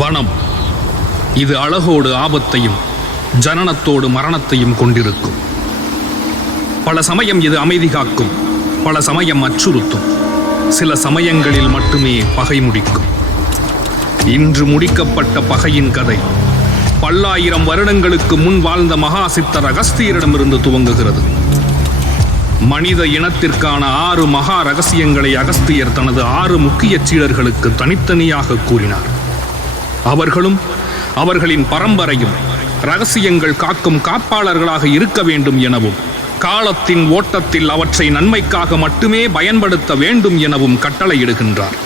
வனம் இது அழகோடு ஆபத்தையும் ஜனனத்தோடு மரணத்தையும் கொண்டிருக்கும். பல சமயம் இது அமைதி காக்கும், பல சமயம் அச்சுறுத்தும், சில சமயங்களில் மட்டுமே பகை முடிக்கும். இன்று முடிக்கப்பட்ட பகையின் கதை பல்லாயிரம் வருடங்களுக்கு முன் வாழ்ந்த மகா சித்தர் அகஸ்தியரிடமிருந்து துவங்குகிறது. மனித இனத்திற்கான 6 மகா ரகசியங்களை அகஸ்தியர் தனது 6 முக்கிய சீடர்களுக்கு தனித்தனியாக கூறினார். அவர்களும் அவர்களின் பரம்பரையும் ரகசியங்கள் காக்கும் காப்பாளர்களாக இருக்க வேண்டும் எனவும், காலத்தின் ஓட்டத்தில் அவற்றை நன்மைக்காக மட்டுமே பயன்படுத்த வேண்டும் எனவும் கட்டளையிடுகின்றார்.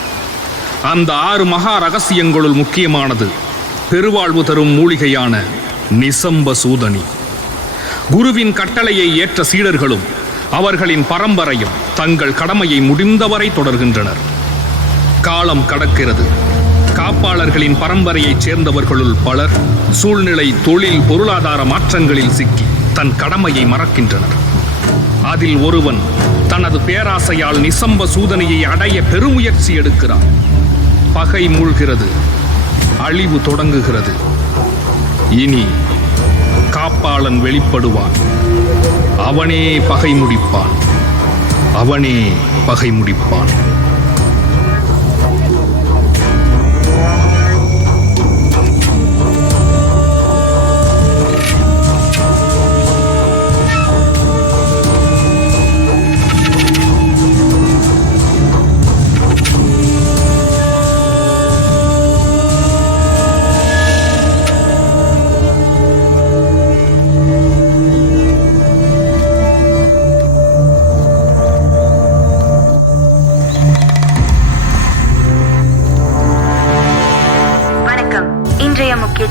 அந்த 6 மகா ரகசியங்களுள் முக்கியமானது பெருவாழ்வு தரும் மூலிகையான நிசம்ப சூதனி. குருவின் கட்டளையை ஏற்ற சீடர்களும் அவர்களின் பரம்பரையும் தங்கள் கடமையை முடிந்தவரை தொடர்கின்றனர். காலம் கடக்கிறது. காப்பாளர்களின் பரம்பரையைச் சேர்ந்தவர்களுள் பலர் சூழ்நிலை, தொழில், பொருளாதார மாற்றங்களில் சிக்கி தன் கடமையை மறக்கின்றனர். அதில் ஒருவன் தனது பேராசையால் நிசம்ப சூதனையை அடைய பெருமுயற்சி எடுக்கிறான். பகை மூழ்கிறது, அழிவு தொடங்குகிறது. இனி காப்பாளன் வெளிப்படுவான். அவனே பகை முடிப்பான். அவனே பகை முடிப்பான்.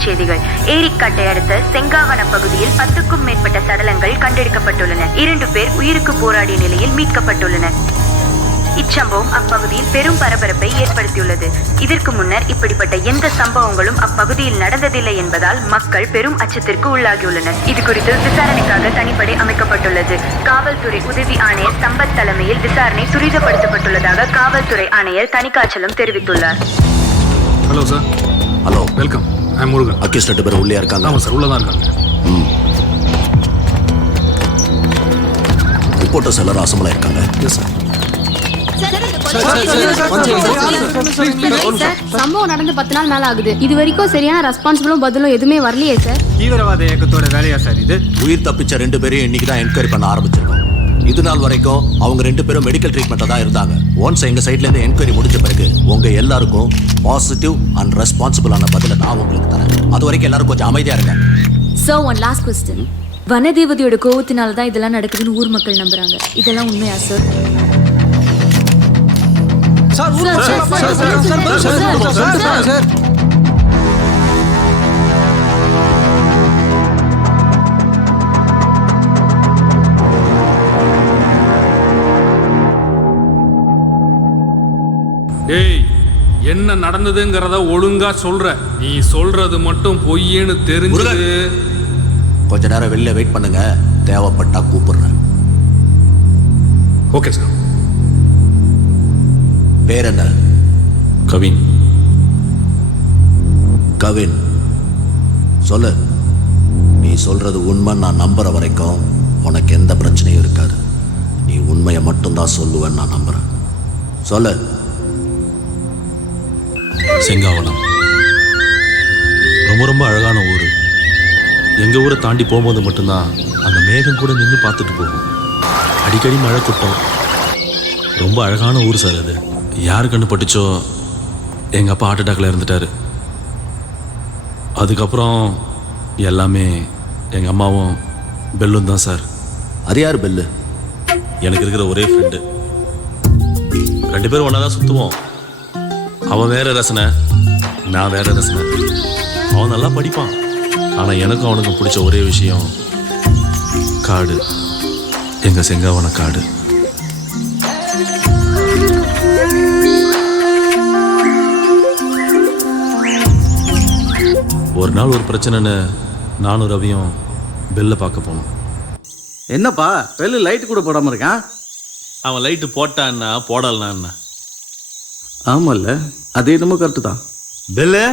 செய்திகள். ஏரிக்காட்டை அடுத்த செங்காவன பகுதியில் 10க்கும் மேற்பட்ட சடலங்கள் கண்டெடுக்கப்பட்டுள்ளன. 2 பேர் உயிருக்கு போராடிய நிலையில் மீட்கப்பட்டுள்ளனர். இச்சம்பவம் அப்பகுதியில் பெரும் பரபரப்பை ஏற்படுத்தியுள்ளது. இதற்கு முன்னர் இப்படிப்பட்ட எந்த சம்பவங்களும் அப்பகுதியில் நடந்ததில்லை என்பதால் மக்கள் பெரும் அச்சத்திற்கு உள்ளாகியுள்ளனர். இது குறித்து விசாரணைக்காக தனிப்படை அமைக்கப்பட்டுள்ளது. காவல்துறை உதவி ஆணையர் சம்பத் தலைமையில் விசாரணை துரிதப்படுத்தப்பட்டுள்ளதாக காவல்துறை ஆணையர் தணிகாச்சலம் தெரிவித்துள்ளார். Hello sir. Hello, welcome. I am Murugan. Accused 2 பேர் உள்ளே இருக்காங்க. ஆமாம் சார், உள்ளதான் இருக்காங்க. ரிப்போர்ட்டர்ஸ் எல்லாரும் அசம்பளா இருக்காங்க. Yes sir. சம்பவம் நடந்து 10 நாள் மேல ஆகுது. இது வரைக்கும் சரியான ரெஸ்பான்சிபிளும் பதிலும் எதுவுமே வரலையே சார். தீவிரவாத இயக்கத்தோட வேலையா சார் இது? உயிர் தப்பிச்ச 2 பேரையும் இன்னைக்கு தான் என்கொயரி பண்ண ஆரம்பிச்சிருக்கோம். இது நாள் வரைக்கும் அவங்க 2 பேரும் மெடிக்கல் ட்ரீட்மெண்ட்ல தான் இருந்தாங்க. ஒன்ஸ் எங்க சைட்ல இருந்து என்கொயரி முடிஞ்ச பிறகு உங்க எல்லாருக்கும் பாசிட்டிவ் அண்ட் ரெஸ்பான்சிபிளான பதில நான் உங்களுக்கு தரேன். அது வரைக்கும் எல்லாரும் கொஞ்சம் அமைதியா இருங்க. So one last question. வனதேவதையோட கோவத்தினால தான் இதெல்லாம் நடக்குதுன்னு ஊர் மக்கள் நம்புறாங்க. இதெல்லாம் உண்மையா சார்? சார் ஏய், என்ன நடந்ததுங்கிறத ஒழுங்கா சொல்ற. நீ சொல்றது மட்டும் பொய்யேன்னு தெரிஞ்சது. கொஞ்ச நேரம் வெளில வெயிட் பண்ணுங்க, தேவைப்பட்டா கூப்பிடுறேன். Okay sir. பேர் என்ன? கவின். கவின், சொல்லு. நீ சொல்றது உண்மை நான் நம்புற வரைக்கும் உனக்கு எந்த பிரச்சனையும் இருக்காது. நீ உண்மையை மட்டும்தான் சொல்லுவேன்னு நான் நம்புறேன். சொல்லு. செங்காவனம் ரொம்ப ரொம்ப அழகான ஊர். எங்கள் ஊரை தாண்டி போகும்போது மட்டும்தான் அந்த மேகம் கூட நின்று பார்த்துட்டு போகும். அடிக்கடி மழை கொட்டும். ரொம்ப அழகான ஊர் சார் அது. யார் கண்ணு பட்டுச்சோ எங்கள் அப்பா ஹார்ட் அட்டாக்ல இருந்துட்டாரு. அதுக்கப்புறம் எல்லாமே எங்கள் அம்மாவும் பெல்லும் தான் சார். அது யார் பெல்லு? எனக்கு இருக்கிற ஒரே ஃப்ரெண்டு. 2 பேரும் ஒன்றா தான் சுற்றுவோம். அவன் வேற ரசனை, நான் வேற ரசனை. அவன் நல்லா படிப்பான். ஆனால் எனக்கும் அவனுக்கும் பிடிச்ச ஒரே விஷயம் காடு. எங்கள் செங்காவன காடு. ஒரு நாள் ஒரு பிரச்சனைன்னு நானும் ரவியும் பெல்லை பார்க்க போனோம். என்னப்பா பெல்லு லைட் கூட போடாம இருக்கான்? அவன் லைட்டு போட்டான்னா போடலன்னா என்ன? ஆமால்ல, அது என்னமோ கரெக்டு தான். பெல்லு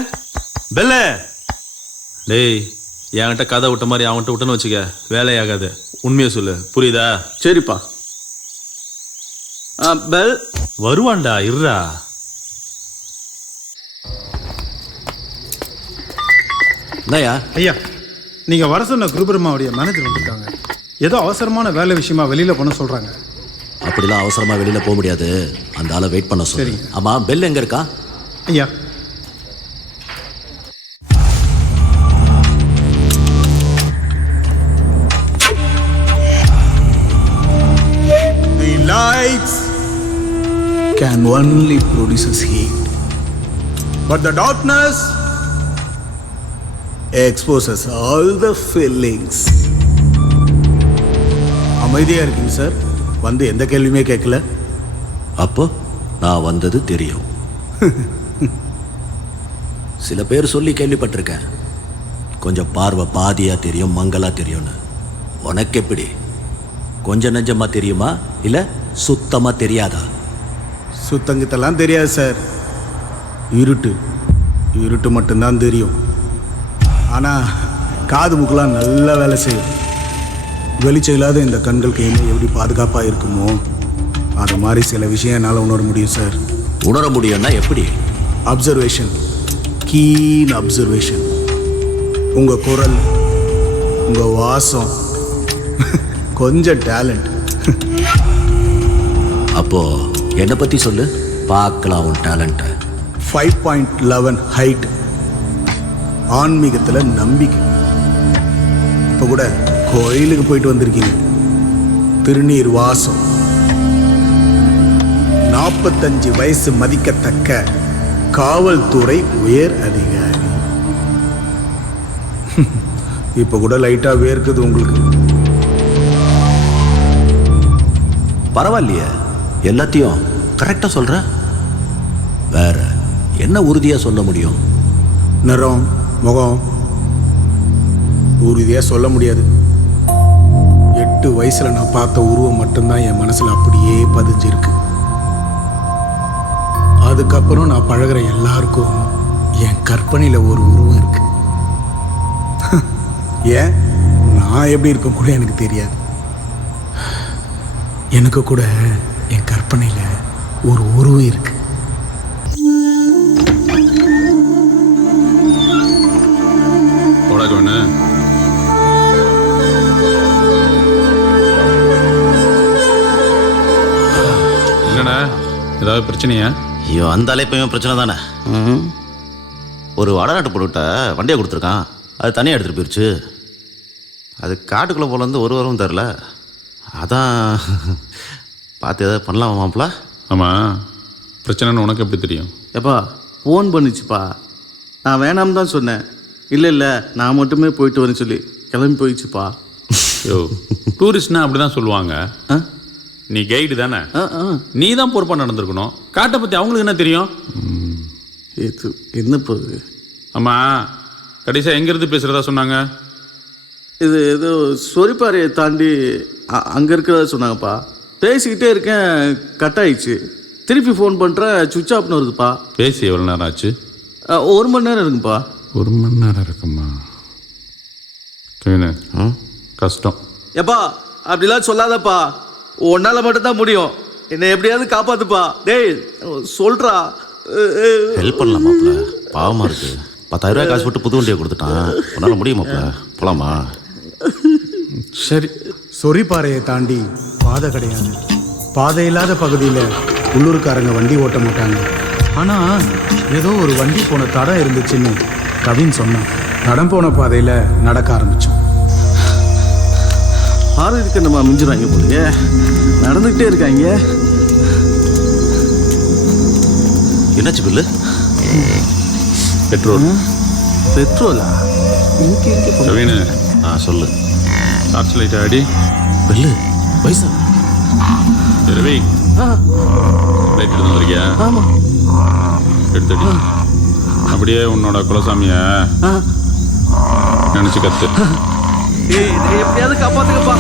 பெல்ல டேய் என்கிட்ட கதை விட்ட மாதிரி அவன்கிட்ட விட்டேன்னு வச்சுக்க வேலையாகாது. உண்மையை சொல்லு, புரியுதா? சரிப்பா. பெல் வருவான்டா, இருடா. என்னய்யா? ஐயா, நீங்க வர சொன்ன குருபிரம்மாவுடைய மேனேஜர் வந்திருக்காங்க. ஏதோ அவசரமான வேலை விஷயமா வெளியில போன சொல்றாங்க. அப்படிலாம் அவசரமா வெளியில போக முடியாது. அந்த ஆளை வெயிட் பண்ண சொல்லு. சரிங்க. ஆமா, பெல் எங்க இருக்கா? ஐயா, The lights can only produce heat, but the darkness exposes all the feelings. அமைதியா இருக்கீங்க சார். வந்து எந்த கேள்வியுமே கேட்கல. அப்போ நான் வந்தது தெரியும். சில பேர் சொல்லி கேள்விப்பட்டிருக்கேன், கொஞ்சம் பார்வை பாதியா தெரியும், மங்களா தெரியும்னு. உனக்கு எப்படி? கொஞ்சம் நெஞ்சமா தெரியுமா இல்ல சுத்தமா தெரியாதா? சுத்தங்கிட்டெல்லாம் தெரியாது சார். இருட்டு இருட்டு மட்டும்தான் தெரியும். ஆனால் காது மூக்கெல்லாம் நல்லா வேலை செய்யும். வெளிச்சம் இல்லாத இந்த கண்களுக்கு என்ன எப்படி பாதுகாப்பாக இருக்குமோ அது மாதிரி சில விஷயம் என்னால் உணர முடியும் சார். உணர முடியும்னா எப்படி? Observation, keen observation. உங்கள் குரல், உங்கள் வாசம், கொஞ்சம் டேலண்ட். அப்போ என்னை பத்தி சொல்லு, பார்க்கலாம் உன் டேலண்ட்டை. 5.11 ஹைட், ஆன்மீகத்தில் நம்பிக்கை. இப்போ கூட கோயிலுக்கு போயிட்டு வந்திருக்கீங்க. திருநீர் வாசம், 45 வயசு மதிக்கத்தக்க காவல்துறை உயர் அதிகாரி. இப்போ கூட லைட்டா வேர்க்குது உங்களுக்கு. பரவாயில்லையே, எல்லாத்தையும் கரெக்டா சொல்ற. வேற என்ன உறுதியா சொல்ல முடியும்? நிறம், முகம் உறுதியாக சொல்ல முடியாது. 8 வயசுல நான் பார்த்த உருவம் மட்டும்தான் என் மனசுல அப்படியே பதிஞ்சிருக்கு. அதுக்கப்புறம் நான் பழகிற எல்லாருக்கும் என் கற்பனையில் ஒரு உருவம் இருக்கு. ஏன் நான் எப்படி இருக்கும் கூட எனக்கு தெரியாது. எனக்கு கூட என் கற்பனையில் ஒரு உருவம் இருக்கு. என்னடா, ஏதாவது பிரச்சனையா? ஐயோ, அந்த அலைப்பையும் பிரச்சனை தானே. ஒரு வடநாட்டு பொருட்ட வண்டியை கொடுத்துருக்கான், அது தனியாக எடுத்துகிட்டு போயிடுச்சு. அது காட்டுக்குள்ளே போல இருந்து ஒரு வாரமும் தரல. அதான் பார்த்து எதாவது பண்ணலாமா மாப்பிள்ள? ஆமாம், பிரச்சனைன்னு உனக்கு எப்படி தெரியும்? எப்பா ஃபோன் பண்ணிச்சுப்பா. நான் வேணாம் தான் சொன்னேன். இல்லை நான் மட்டுமே போயிட்டு வரேன்னு சொல்லி கிளம்பி போயிடுச்சுப்பா. யோ, டூரிஸ்ட்னா அப்படி தான் சொல்லுவாங்க. நீ கைடு தானே, நீ தான் பொறுப்பாக நடந்திருக்கணும். காட்டை பற்றி அவங்களுக்கு என்ன தெரியும்? இது என்ன போகுது? ஆமாம், கடைசியாக எங்கேருந்து பேசுகிறதா சொன்னாங்க? இது ஏதோ சொரிப்பாறையை தாண்டி அங்கே இருக்கிறதா சொன்னாங்கப்பா. பேசிக்கிட்டே இருக்கேன், கட் ஆயிடுச்சு. திருப்பி ஃபோன் பண்ணுறேன், சுவிட்ச் ஆஃப்னு வருதுப்பா. பேசி எவ்வளோ நேரம் ஆச்சு? 1 மணி நேரம் இருக்குப்பா. 1 மணி நேரம் இருக்குமா? கவினு, கஷ்டம். எப்பா அப்படிலாம் சொல்லாதப்பா. உன்னால மட்டும்தான் முடியும். என்னை எப்படியாவது காப்பாத்துப்பா. டேய் சொல்றா. ஹெல்ப் பண்ணலாம் மாப்பிள்ள, பாவமாக இருக்குது. 10,000 ரூபாய் காசு போட்டு புது வண்டியை கொடுத்துட்டான். உன்னால் முடியும் மாப்பிள்ள, போலாமா? சரி. சொரிப்பாறையை தாண்டி பாதை கிடையாது. பாதை இல்லாத பகுதியில் உள்ளூர்காரங்க வண்டி ஓட்ட மாட்டாங்க. ஆனால் ஏதோ ஒரு வண்டி போன தடம் இருந்துச்சுன்னு கவின் சொன்னான். தடம் போன பாதையில் நடக்க ஆரம்பித்தோம். ஆறுக்கு நம்ம மிஞ்சிடுவாங்க போலயே, நடந்துக்கிட்டே இருக்காங்க. என்னாச்சு பில்லு? பெட்ரோலா? கவினு, சொல்லு. டார்ச் லைட் ஆடி. பில்லு பைசா ரவி, லைட் எடுத்து வந்திருக்கியா? ஆமாம், எடுத்துடி. அப்படியே உன்னோட குலசாமிய நினைச்சு கத்து. எப்படியாவது காப்பாத்துக்கப்பா.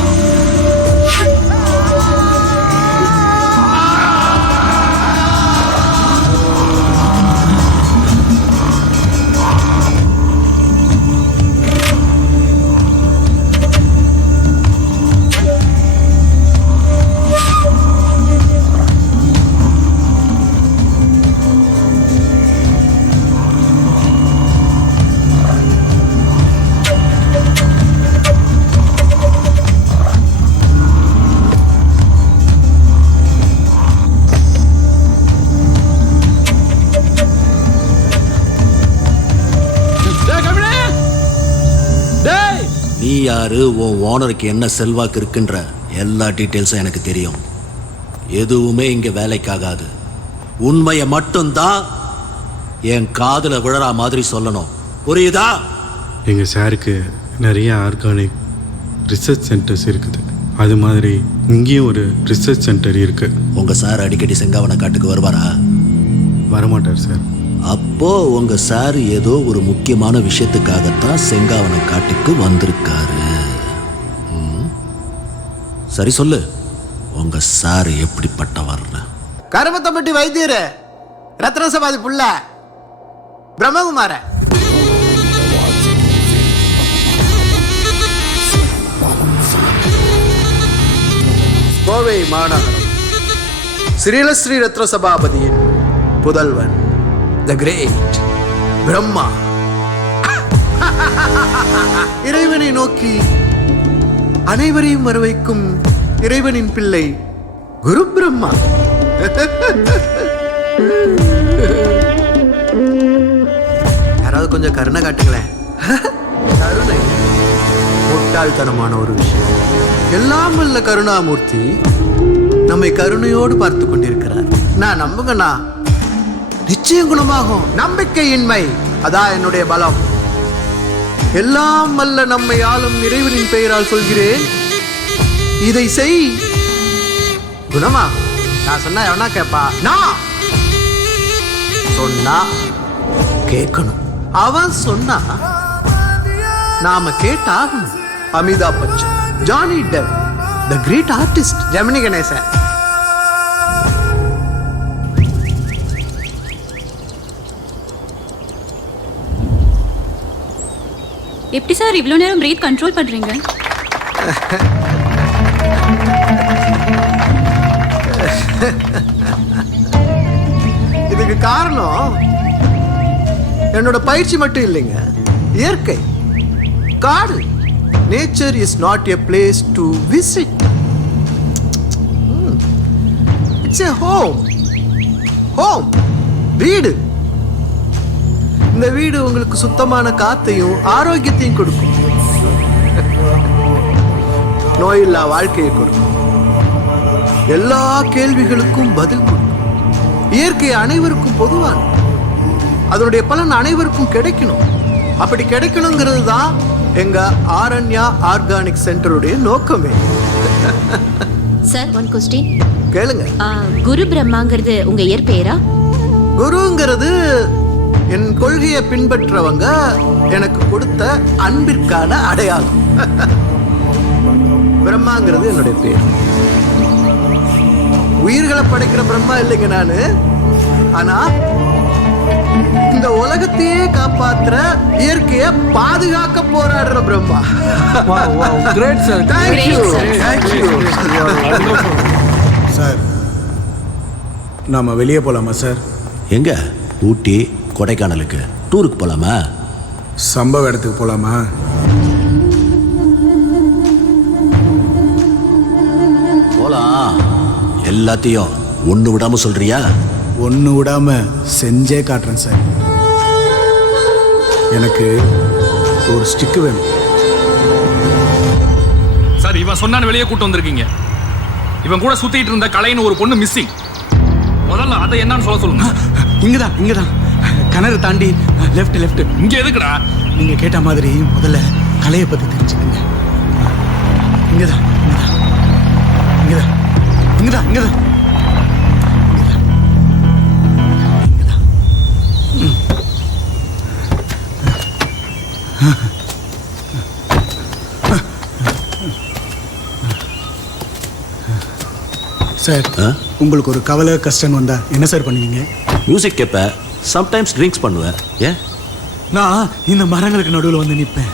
நீ யாரு, உன் ஓனருக்கு என்ன செல்வாக்கு இருக்குன்ற எல்லா டீட்டெயில்ஸும் எனக்கு தெரியும். எதுவுமே இங்க வேலைக்காகாது. உண்மையை மட்டும்தான் என் காதுல விழற மாதிரி சொல்லணும். புரியுதா? எங்கள் சாருக்கு நிறைய ஆர்கானிக் ரிசர்ச் சென்டர்ஸ் இருக்குது. அது மாதிரி இங்கேயும் ஒரு ரிசர்ச் சென்டர் இருக்குது. உங்க சார் அடிக்கடி செங்காவன காட்டுக்கு வருவாரா? வரமாட்டார் சார். அப்போ உங்க சார் ஏதோ ஒரு முக்கியமான விஷயத்துக்காகத்தான் செங்காவன காட்டுக்கு வந்திருக்காரு. சரி சொல்லு, உங்க சார் எப்படிப்பட்டவர்? கருமத்தம்பட்டி வைத்தியர் ரத்னசபாதி புள்ள பிரம்மகுமார. கோவை மாநகரம் ஸ்ரீலஸ்ரீ ரத்ன சபாபதியின் புதல்வன் த கிரேட் பிரம்மா. இறைவனை நோக்கி அனைவரையும் வரவைக்கும் இறைவனின் பிள்ளை குரு பிரம்மா. யாராவது கொஞ்சம் கருணை காட்டுங்களேன். கருணை முட்டாள்தனமான ஒரு விஷயம். எல்லாம் வல்ல கருணாமூர்த்தி நம்மை கருணையோடு பார்த்து கொண்டிருக்கிறார். நான் நம்புங்கண்ணா, நிச்சயம் குணமாகும். நம்பிக்கையின்மை அதான் என்னுடைய பலம். எல்லாம் வல்ல நம்மை ஆளும் இறைவனின் பெயரால் சொல்கிறேன், இதை செய், குணமாகும். நான் சொன்னா எவனா கேப்பா? நான் சொன்னா கேட்கணும். அவன் சொன்னா நாம கேட்டாகணும். Amitabh Bachchan, Johnny Depp, the great artist Gemini Ganesan. எப்படி சார் இவ்வளோ நேரம் பிரீத் கண்ட்ரோல் பண்ணுறீங்க? இதுக்கு காரணம் என்னோட பயிற்சி மட்டும் இல்லைங்க, இயற்கை, காடு. Nature is not a place to visit, it's a home. Home வீடு. இந்த வீடு உங்களுக்கு சுத்தமான காத்தையும் ஆரோக்கியத்தையும் கொடுக்கும். நோயில்லா வாழ்க்கையை கொடுக்கும். எல்லா கேள்விகளுக்கும் பதில் கொடுக்கும். இயற்கை அனைவருக்கும் பொதுவான, அதனுடைய பலன் அனைவருக்கும் கிடைக்கணும். அப்படி கிடைக்கணுங்கிறது தான் எங்க ஆரண்யா ஆர்கானிக் சென்டருடைய நோக்கமே. சார், ஒன் கொஸ்டின் கேளுங்க. குரு பிரம்மாங்கிறது உங்க இயற்பெயரா? குருங்கிறது என் கொள்கையை பின்பற்றவங்க எனக்கு கொடுத்த அன்பிற்கான அடையாளம். பிரம்மாங்கிறது என்னுடைய பேர். உயிர்களை படைக்கிற பிரம்மா இல்லைங்க நானு. ஆனா இந்த உலகத்தையே காப்பாத்துற, இயற்கையை பாதுகாக்க போராடுற பிரம்மா. Great sir. சார், நாம வெளியே போகலாமா சார்? எங்க? ஊட்டி கொடைக்கானலுக்கு டூருக்கு போலாமா? சம்பவ இடத்துக்கு போகலாமா? போலாம். எல்லாத்தையும் ஒண்ணு விடாம சொல்றியா? ஒன்று விடாம செஞ்சே காட்டுறேன் சார். எனக்கு ஒரு ஸ்டிக்கு வேணும் சார். இவன் சொன்னான்னு வெளியே கூட்டு வந்திருக்கீங்க. இவன் கூட சுத்திட்டு இருந்த கலைன்னு ஒரு பொண்ணு மிஸ்ஸிங். முதல்ல அதை என்னன்னு சொல்ல சொல்லுங்க. இங்கதான் கிணறு தாண்டி லெஃப்ட். இங்க எதுக்குடா? நீங்க கேட்ட மாதிரி முதல்ல கலையை பத்தி தெரிஞ்சுக்கங்க. இங்கதான். சார், உங்களுக்கு ஒரு கவலை கஷ்டம் வந்தா என்ன சார் பண்ணுவீங்க? மியூசிக் கேட்ப, சம்டைம்ஸ் ட்ரிங்க்ஸ் பண்ணுவேன். ஏன்? நான் இந்த மரங்களுக்கு நடுவில் வந்து நிற்பேன்.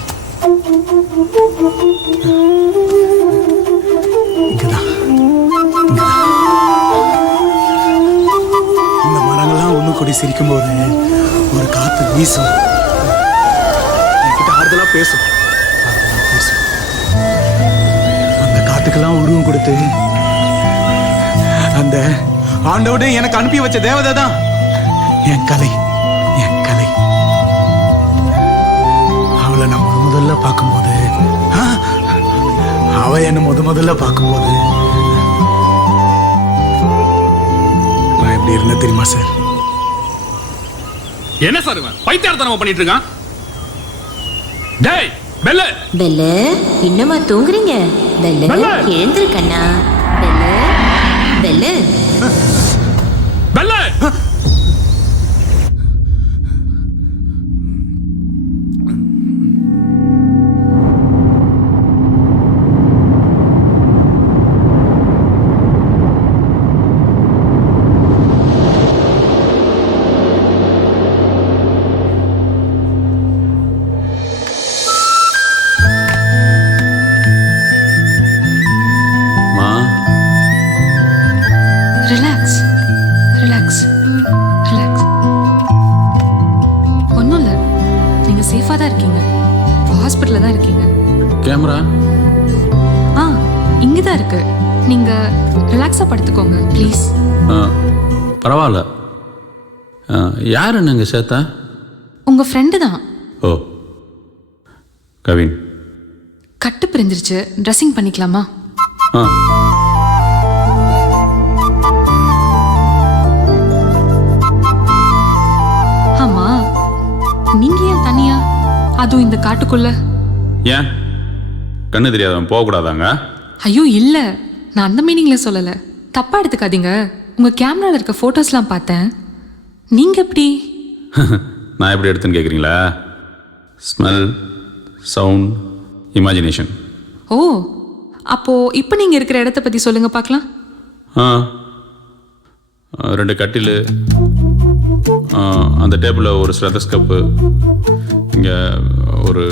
இந்த மரங்கள்லாம் ஒன்று கூடி சிரிக்கும் போது ஒரு காத்து வீசும். என்கிட்ட ஆறுதலா பேசும். அந்த காத்துக்கெல்லாம் உருவம் கொடுத்து அந்த ஆண்டவனே எனக்கு அனுப்பி வச்ச தேவதை தான் என் கலை. அவளை நம்ம முதல்ல பார்க்கும்போது முதல்ல பார்க்கும்போது நான் எப்படி இருந்தேன் தெரியுமா சார்? என்ன சார் இவன் பைத்தியார்த்தனமா பண்ணிட்டு இருக்கான்? டேய் பெல்லு பெல்லு இன்னுமா தூங்குறீங்க? பெல்லு எழுந்திரு கண்ணா. பெல்லு பெல்லு பெல்லு மா ரிலாக்ஸ் ரிலாக்ஸ் ரிலாக்ஸ். ஒன்றும் இல்லை, நீங்கள் சேஃபாக தான் இருக்கீங்க. ஹாஸ்பிட்டலில் தான் இருக்கீங்க. கேமரா ஆ இங்கே தான் இருக்கு. நீங்கள் ரிலாக்ஸாக படுத்துக்கோங்க ப்ளீஸ். பரவாயில்ல. யார் என்னங்க சேத்தா? உங்கள் ஃப்ரெண்டு தான். ஓ கவின். கட்டு பிரிஞ்சிருச்சு, ட்ரெஸ்ஸிங் பண்ணிக்கலாமா? ஆ ஆமா, நீங்க ஏன் தனியா, அதுவும் இந்த காட்டுக்குள்ள? ஏன் கண்ணு தெரியாதவன் போகக்கூடாதாங்க? ஐயோ இல்ல, நான் அந்த மீனிங்ல சொல்லல, தப்பா எடுத்துக்காதீங்க. உங்க கேமரால இருக்க போட்டோஸ்லாம் பார்த்தேன். நீங்க எப்படி? நான் எப்படி எடுத்துன்னு கேட்குறீங்களா? Smell, sound, imagination. ஓ, அப்போ இப்போ நீங்க இருக்கிற இடத்த பத்தி சொல்லுங்க பார்க்கலாம். ஆ 2 கட்டில், அந்த டேபிளில் ஒரு ஸ்டெத்தஸ்கோப்பு, இங்கே ஒரு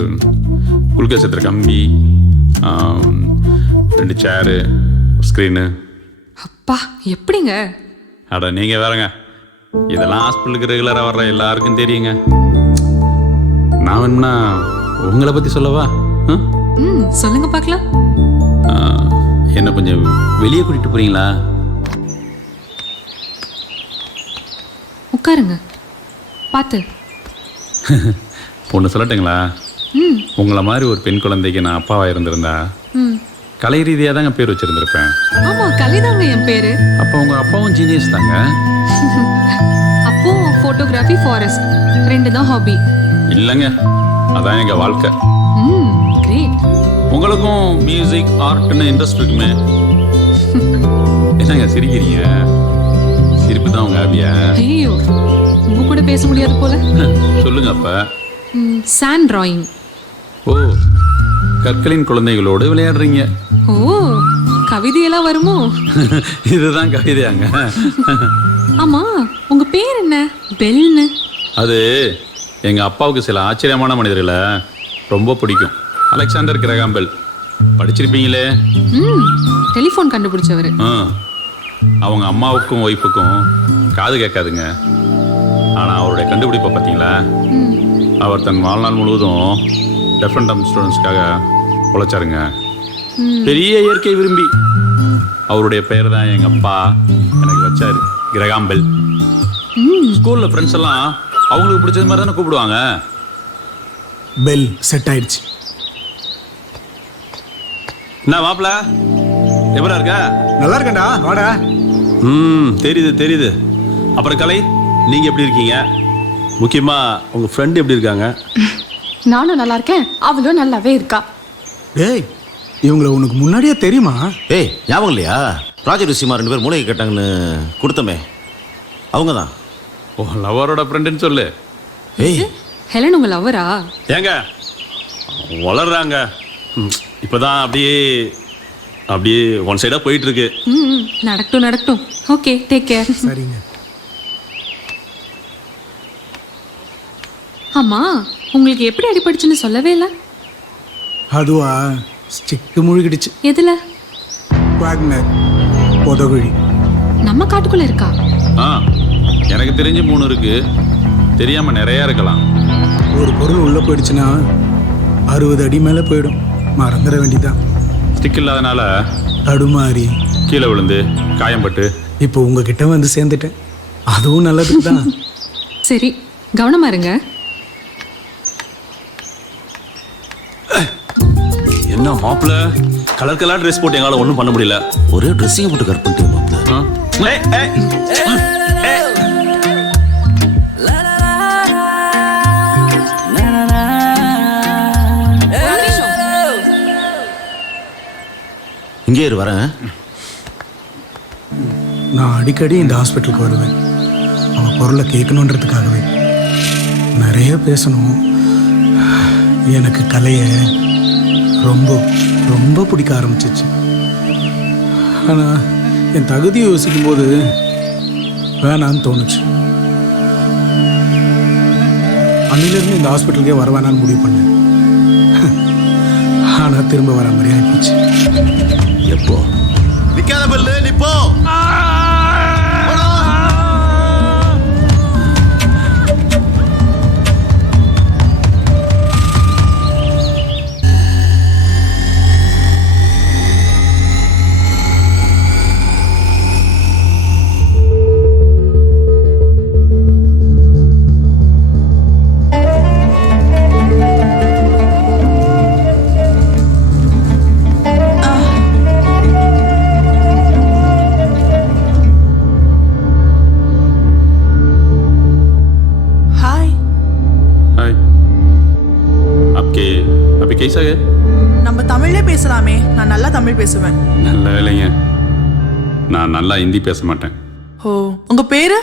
குளுக்கோஸ் ஏற்றுற கம்பி, 2 சேரு, ஸ்க்ரீனு. அப்பா எப்படிங்க? அட நீங்கள் வேறங்க, இதெல்லாம் ஹாஸ்பிட்டலுக்கு ரெகுலராக வர்ற எல்லாருக்கும் தெரியுங்க. நான் வேணும்னா உங்களை பற்றி சொல்லவா? சொல்லுங்க பார்க்கலாம். என்ன கொஞ்சம் வெளியே கூட்டிகிட்டு போகிறீங்களா? உட்காருங்க, பார்த்து. ஒன்று சொல்லட்டுங்களா? உங்களை மாதிரி ஒரு பெண் குழந்தைக்கு நான் அப்பாவாக இருந்திருந்தா கலை ரீதியாக தாங்க பேர் வச்சுருந்துருப்பேன். ஆமா, கலைதாங்க என் பேரு. அப்போ உங்கள் அப்பாவும் ஜீனியஸ் தாங்க. அப்போ ஃபோட்டோகிராஃபி, ஃபாரஸ்ட் 2 தான் ஹாபி. இல்லைங்க, அதான் எங்கள் வாழ்க்கை. கிரேட். உங்களுக்கும் மியூசிக், ஆர்ட்னு இன்ட்ரெஸ்ட் இருக்குமே. என்னங்க சிரிக்கிறீங்க? சிரிப்பு தான் உங்கள் ஹாபியா? ஐயோ, உங்க கூட பேச முடியாது போல. சொல்லுங்க அப்ப. Sand drawing. ஓ, கற்களின் குழந்தைகளோடு விளையாடுறீங்க. ஓ, கவிதையெல்லாம் வருமோ? இதுதான் கவிதையாங்க? ஆமா, உங்க பேர் என்ன? பெல்னு. அது எங்க அப்பாவுக்கு சில ஆச்சரியமான மனிதர்களை ரொம்ப பிடிக்கும். அலெக்சாண்டர் கிரகாம் பெல் படிச்சிருப்பீங்களே. டெலிஃபோன் கண்டுபிடிச்சவர். அவங்க அம்மாவுக்கும் ஒய்ஃபுக்கும் காது கேட்காதுங்க. ஆனால் அவருடைய கண்டுபிடிப்பை பார்த்தீங்களா? அவர் தன் வாழ்நாள் முழுவதும் டெஃப் அண்ட் டம்ப் ஸ்டூடெண்ட்ஸ்க்காக உழைச்சாருங்க. பெரிய இயற்கை விரும்பி. அவருடைய பெயர் தான் எங்கள் அப்பா எனக்கு வச்சாரு, கிரகாம் பெல். ஸ்கூலில் ஃப்ரெண்ட்ஸ் எல்லாம் அவங்களுக்கு பிடிச்சது மாதிரி தானே கூப்பிடுவாங்க. பெல் செட் ஆயிடுச்சு. என்ன மாப்பிள்ள, எப்படா இருக்க? நல்லா இருக்கேன்டா, வாடா. தெரியுது தெரியுது. அப்புறம் கலை, நீங்கள் எப்படி இருக்கீங்க? முக்கியமாக உங்கள் ஃப்ரெண்டு எப்படி இருக்காங்க? நானும் நல்லா இருக்கேன், அவளும் நல்லாவே இருக்கா. டேய், இவங்கள உனக்கு முன்னாடியே தெரியுமா? ஏய், ஞாபகம் இல்லையா? ப்ராஜெக்ட் விஷயமா 2 பேர் மூளைக்கு கேட்டாங்கன்னு கொடுத்தமே, அவங்க தான். ஓ, லவரோட ஃப்ரெண்டுன்னு சொல்லு. ஏய், ஹெலன் உங்க லவரா? ஏங்க வளர்றாங்க. இப்போதான் அப்படியே ஒன் சைடாக போயிட்டு இருக்கு. நடக்கட்டும் நடக்கட்டும். Okay, take care. சரிங்க. ஆமா, உங்களுக்கு எப்படி அடிபட்டுச்சுன்னு சொல்லவே இல்லை. அதுவா, ஸ்டிக்கு முழுகிடுச்சு. எதுல? வாக்னர் பொதகுழி. நம்ம காட்டுக்குள்ள இருக்கா? எனக்கு தெரிஞ்சு 3 இருக்கு, தெரியாம நிறைய இருக்கலாம். ஒரு பொருள் உள்ள போயிடுச்சுன்னா 60 அடி மேல போயிடும். மறந்துட வேண்டியதான். ஸ்டிக் இல்லாதனால தடுமாறி கீழே விழுந்து காயம்பட்டு இப்போ உங்ககிட்ட வந்து சேர்ந்துட்டேன். அதுவும் நல்லதுக்கு தான். சரி, கவனமா இருங்க. என்ன மாப்பிள்ள, கலர் கலர் ட்ரெஸ் போட்டு எங்களால் ஒன்றும் பண்ண முடியல. ஒரே ட்ரெஸ்ஸிங் போட்டு கட் பண்ணிட்டேன் மாப்ள. இங்கே இரு வரேன். நான் அடிக்கடி இந்த ஹாஸ்பிட்டலுக்கு வருவேன். அவன் குரலை கேட்கணுன்றதுக்காகவே. நிறைய பேசணும். எனக்கு கலையை ரொம்ப ரொம்ப பிடிக்க ஆரம்பிச்சிச்சு. ஆனால் என் தகுதியை யோசிக்கும் போது வேணான்னு தோணுச்சு. அன்னிலிருந்து இந்த ஹாஸ்பிட்டலுக்கே வர வேணான்னு முடிவு பண்ணேன். ஆனால் திரும்ப வர மாதிரி ஆகிப்போச்சு. எப்போ நிக்காத பல்லு நிப்போ. நம்ம தமிழ்லே பேசலாமே. நான் நல்லா தமிழ் பேசுவேன். நல்ல வேலைங்க. நான் நல்லா ஹிந்தி பேச மாட்டேன். ஓ, உங்க பேரு?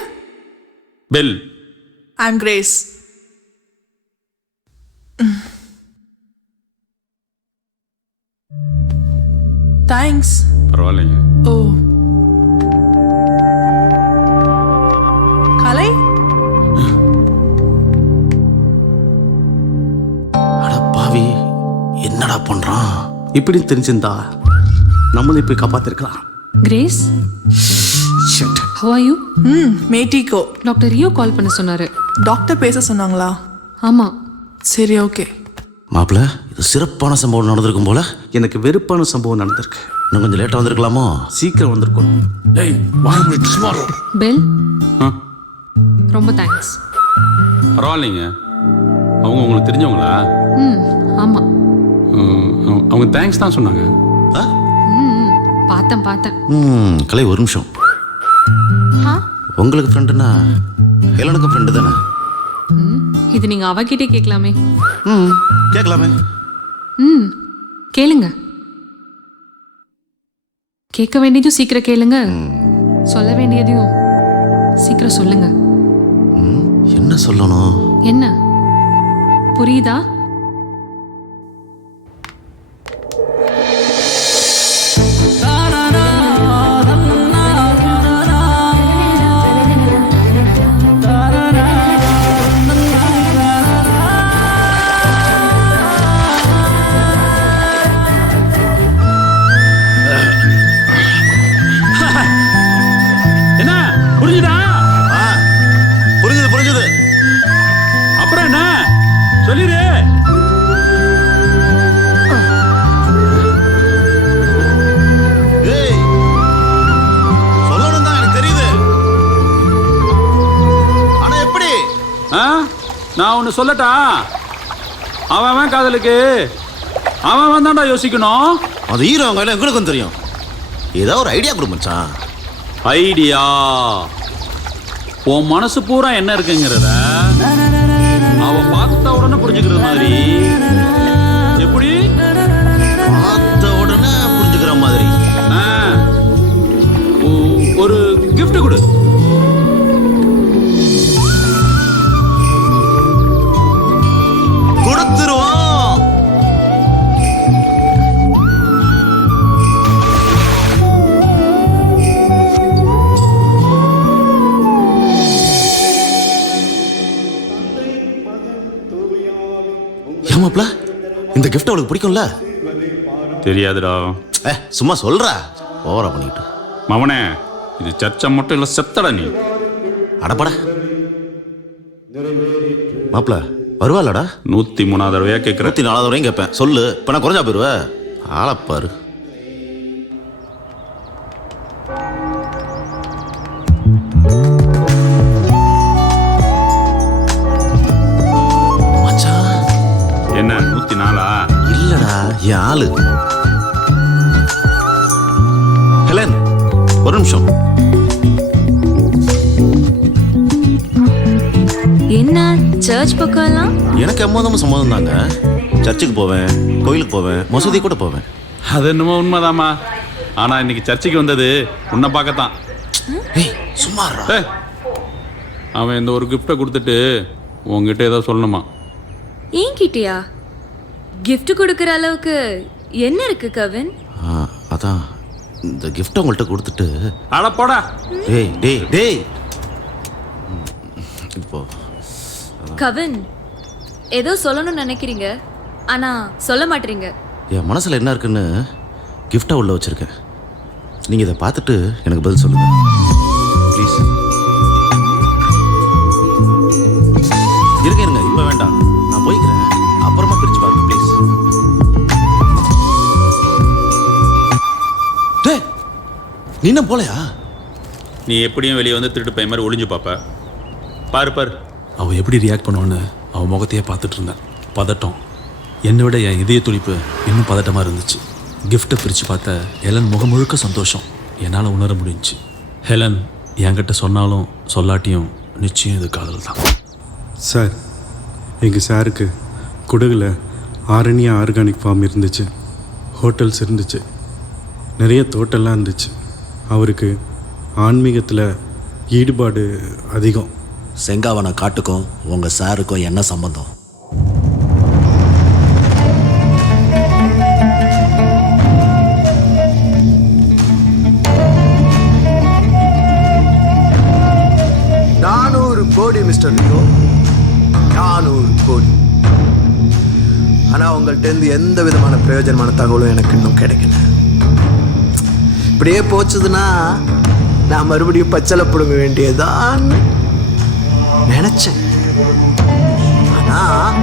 பெல். ஐ அம் கிரேஸ். தேங்க்ஸ். பரவாயில்லைங்க. ஓ, கலை பாவி என்னடா பண்றான்? இப்படி தெரிஞ்சிருந்தா நம்மளும் இப்படி காப்பாத்திருக்கலாம். Grace, how are you? மேட்டிக்கோ. டாக்டர் ரியோ கால் பண்ண சொன்னாரு. டாக்டர் பேச சொன்னாங்களா? ஆமா. சரி, ஓகே. மாப்பிள, இது சிறப்பான சம்பவம் நடந்திருக்கும் போல. எனக்கு வெறுப்பான சம்பவம் நடந்திருக்கு. இன்னும் கொஞ்சம் லேட்டா வந்திருக்கலாமோ? சீக்கிரம் வந்திருக்கணும். பெல், ஆ, ரொம்ப தேங்க்ஸ். பரவாயில்லைங்க. அவங்க உங்களுக்கு தெரிஞ்சவங்களா? ஆமா. அவங்க தேங்க்ஸ் தான் சொன்னாங்க. பார்த்தேன். கலை, ஒரு நிமிஷம். உங்களுக்கு ஃப்ரெண்டுனா ஹெலனுக்கு ஃப்ரெண்டு தானே? இது நீங்க அவகிட்டே கேட்கலாமே. கேட்கலாமே. கேளுங்க. கேட்க வேண்டியதும் சீக்கிரம் கேளுங்க. சொல்ல வேண்டியதையும் சீக்கிரம் சொல்லுங்க. என்ன சொல்லணும்? என்ன புரியுதா? என்ன புரிஞ்சுதா? புரிஞ்சுது. அப்புறம் என்ன சொல்லிடு. சொல்லணும் தான் எனக்கு தெரியுது. ஆனா எப்படி? நான் ஒன்று சொல்லட்டா? அவன் காதலுக்கு அவன் தான்டா யோசிக்கணும். அது ஹீரோ அவங்க எங்களுக்கும் தெரியும். ஏதோ ஒரு ஐடியா கொடு மச்சான். ஐடியா? உன் மனசு பூரா என்ன இருக்குங்கிறத அவ பார்த்த உடனே புரிஞ்சுக்கிறது மாதிரி. எப்படி? பார்த்த உடனே புரிஞ்சுக்கிற மாதிரி. ஒரு கிஃப்ட் கொடு. கொடுத்துருவோம். ஏமாப்ல, இந்த கிஃப்ட் அவளுக்கு பிடிக்கும்ல? தெரியாதுடா. சும்மா சொல்றா. ஓவரா பண்ணிட்டு. மவனே, இது சர்ச்சை மட்டும் இல்ல, செத்தடா நீ. அடப்பட மாப்ள, வருவாளடா? 103வது தடவையா கேட்குறேன். 104வது வரையும் கேட்பேன். சொல்லு. இப்ப நான் குறைஞ்சா போயிருவ. ஆளப்பாரு. என்ன 104? இல்லடா, என் ஆளு. ஒரு நிமிஷம். என்ன சர்ச் பக்கம்லாம்? எனக்கு எம்மதமும் சம்மதம் தாங்க. சர்ச்சுக்கு போவேன், கோயிலுக்கு போவேன், மசூதி கூட போவேன். அது என்னமோ உண்மைதாம்மா. ஆனா இன்னைக்கு சர்ச்சுக்கு வந்தது உன்னை பார்க்கத்தான். ஏய் சும்மா இருடா. ஏய், அவன் இந்த ஒரு கிஃப்டை கொடுத்துட்டு உங்ககிட்ட ஏதோ சொல்லணுமா? என்கிட்டயா? கிஃப்ட் கொடுக்குற அளவுக்கு என்ன இருக்கு கவின்? அதான் இந்த கிஃப்ட் உங்கள்கிட்ட கொடுத்துட்டு. அட போடா. டேய் டேய் டேய். இப்போ கவின் ஏதோ சொல்லணும்னு நினைக்கிறீங்க, ஆனா சொல்ல மாட்டீங்க. என் மனசுல என்ன இருக்குன்னு கிஃப்டா உள்ள வச்சிருக்கேன். நீங்க இதை பார்த்துட்டு எனக்கு பதில் சொல்லுங்க ப்ளீஸ். இருங்க இருங்க, இப்போ வேண்டாம், நான் போய்க்கிறேன். அப்புறமா பிரிச்சு பாருங்க ப்ளீஸ். டேய் நீ என்ன போலையா? நீ எப்படியும் வெளியே வந்து திருட்டு பையன் மாதிரி ஒளிஞ்சு பாப்ப. பாரு பாரு. அவள் எப்படி ரியாக்ட் பண்ணுவான்னு அவன் முகத்தையே பார்த்துட்டு இருந்தேன். பதட்டம். என்னை விட என் இதய துடிப்பு இன்னும் பதட்டமாக இருந்துச்சு. கிஃப்ட்டை பிரித்து பார்த்த ஹெலன் முகம் முழுக்க சந்தோஷம் என்னால் உணர முடிஞ்சுச்சு. ஹெலன் என்கிட்ட சொன்னாலும் சொல்லாட்டியும் நிச்சயம் இது காதல் தான். சார், எங்கள் சாருக்கு குடகுல ஆரண்யா ஆர்கானிக் ஃபார்ம் இருந்துச்சு, ஹோட்டல்ஸ் இருந்துச்சு, நிறைய தோட்டம்லாம் இருந்துச்சு. அவருக்கு ஆன்மீகத்தில் ஈடுபாடு அதிகம். செங்காவன காட்டுக்கும் உங்கள் சாருக்கும் என்ன சம்பந்தம்? கோடி மிஸ்டர் லியோ, 400 கோடி. ஆனால் உங்கள்கிட்ட எந்த விதமான பிரயோஜனமான தகவலும் எனக்கு இன்னும் கிடைக்கல. இப்படியே போச்சுதுன்னா நான் மறுபடியும் பச்சளை பிடுங்க வேண்டியதான் நினைச்சேன். ஆனால்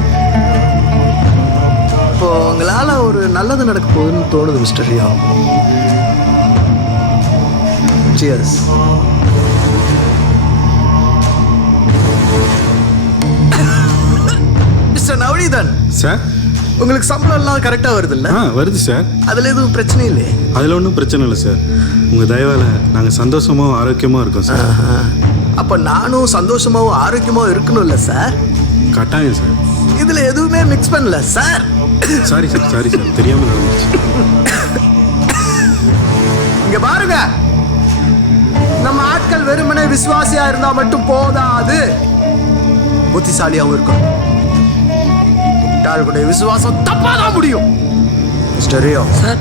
இப்போ உங்களால் ஒரு நல்லது நடக்க போகுதுன்னு தோணுது mister Leo. Cheers. Mister Navaneethan sir, உங்களுக்கு சம்பளம் எல்லாம் கரெக்டாக வருது இல்லை? வருது சார். அதில் எதுவும் பிரச்சனை இல்லையே? அதில் ஒன்றும் பிரச்சனை இல்லை சார். உங்கள் தயவால் நாங்கள் சந்தோஷமாகவும் ஆரோக்கியமாக இருக்கோம் சார். அப்போ நானும் சந்தோஷமாகவும் ஆரோக்கியமாகவும் இருக்கணும்ல சார்? கட்டாயம் சார். இதில் எதுவுமே மிக்ஸ் பண்ணல sir. Sorry sir, sorry sir, தெரியாமல் நடந்துச்சு. இங்க பாருங்க, நம்ம ஆட்கள் வெறுமனே விசுவாசியா இருந்தா மட்டும் போதாது, புத்திசாலியாகவும் இருக்கும். முட்டாளுடைய விசுவாசம் தப்பாதான் முடியும். மிஸ்டர் ரியோ சார்,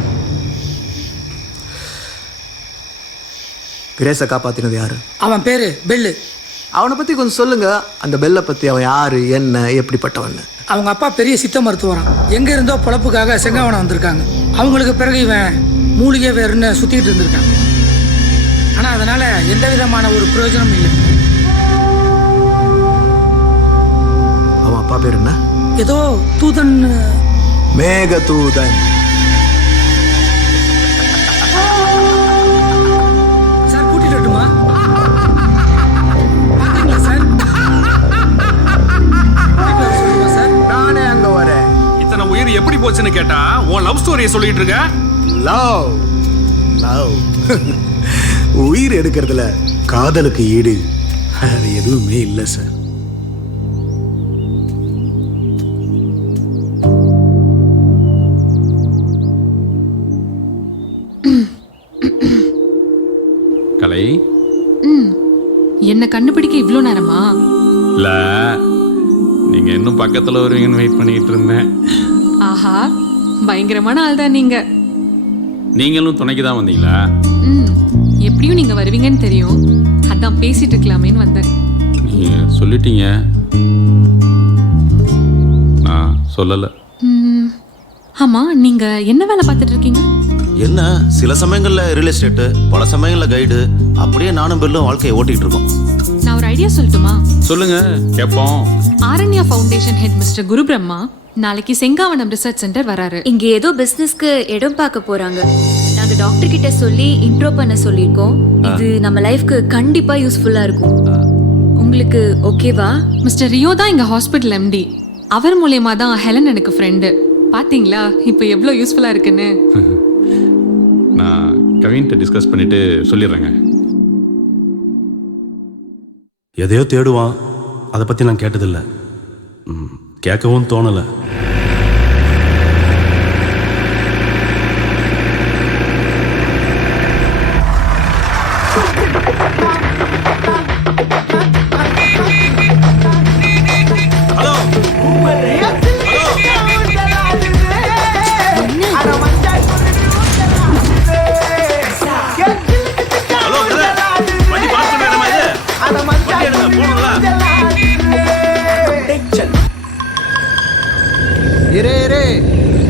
கிரேஸை காப்பாத்தினது யாரு? அவன் பேரு பெல்லு. அவனை பத்தி கொஞ்சம் சொல்லுங்க. அந்த பெல்லை பத்தி அவன் யாரு, என்ன, எப்படிப்பட்டவன்? அவங்க அப்பா பெரிய சித்த மருத்துவரான். எங்க இருந்தோ பொழப்புக்காக செங்காவனம் வந்திருக்காங்க. அவங்களுக்கு பிறகு இவன் மூலிகை வேறுன்னு சுத்திட்டு இருந்திருக்கான். ஆனா அதனால எந்த விதமான ஒரு பிரயோஜனம் இல்லை. அவன் அப்பா பேர் என்ன? ஏதோ தூதன். மேக தூதன். சார் கூட்டிட்டு வரட்டுமா? சார் நானே அங்க வரேன். இத்தனை உயிர் எப்படி போச்சுன்னு கேட்டா உன் லவ் ஸ்டோரியை சொல்லிட்டு இருக்க. லவ் லவ் உயிர் எடுக்கிறதுல காதலுக்கு ஈடு அது எதுவுமே இல்லை சார். கலை, என்ன கண்டுபிடிக்க இவ்வளோ நேரமா? இல்ல, நீங்க இன்னும் பக்கத்துல வருவீங்கன்னு வெயிட் பண்ணிட்டு இருந்தேன். ஆஹா, பயங்கரமான ஆள் தான் நீங்க. நீங்களும் துணைக்கு தான் வந்தீங்களா? எப்படியும் நீங்க வருவீங்கன்னு தெரியும், அதான் பேசிட்டு இருக்கலாமேன்னு வந்தேன். நீங்க சொல்லிட்டீங்க, நான் சொல்லல. ஆமா, நீங்க என்ன வேலை பார்த்துட்டு இருக்கீங்க? என்ன, சில சமயங்கள்ல ரியல் எஸ்டேட்டு, பல சமயங்கள்ல கைடு, அப்படியே நானும் பெல்லும் வாழ்க்கையை ஓட்டிட்டு இருக்கோம். நான் ஒரு ஐடியா சொல்லட்டுமா? சொல்லுங்க, கேட்போம். ஆரண்யா ஃபவுண்டேஷன் ஹெட் மிஸ்டர் குரு பிரம்மா நாளைக்கு செங்காவனம் ரிசர்ச் சென்டர் வராரு. இங்க ஏதோ பிசினஸ்க்கு இடம் பார்க்க போறாங்க. நாங்க டாக்டர் கிட்ட சொல்லி இன்ட்ரோ பண்ண சொல்லியிருக்கோம். இது நம்ம லைஃப்க்கு கண்டிப்பா யூஸ்ஃபுல்லா இருக்கும். உங்களுக்கு ஓகேவா? மிஸ்டர் ரியோ தான் எங்க ஹாஸ்பிட்டல் எம்டி. அவர் மூலயமா தான் ஹெலன் எனக்கு ஃப்ரெண்டு. பாத்தீங்களா இப்போ எவ்வளோ யூஸ்ஃபுல்லா இருக்குன்னு. நான் கவின்கிட்ட டிஸ்கஸ் பண்ணிவிட்டு சொல்லிடுறேங்க. எதையோ தேடுவான், அதை பற்றி நான் கேட்டதில்லை, கேட்கவும் தோணலை.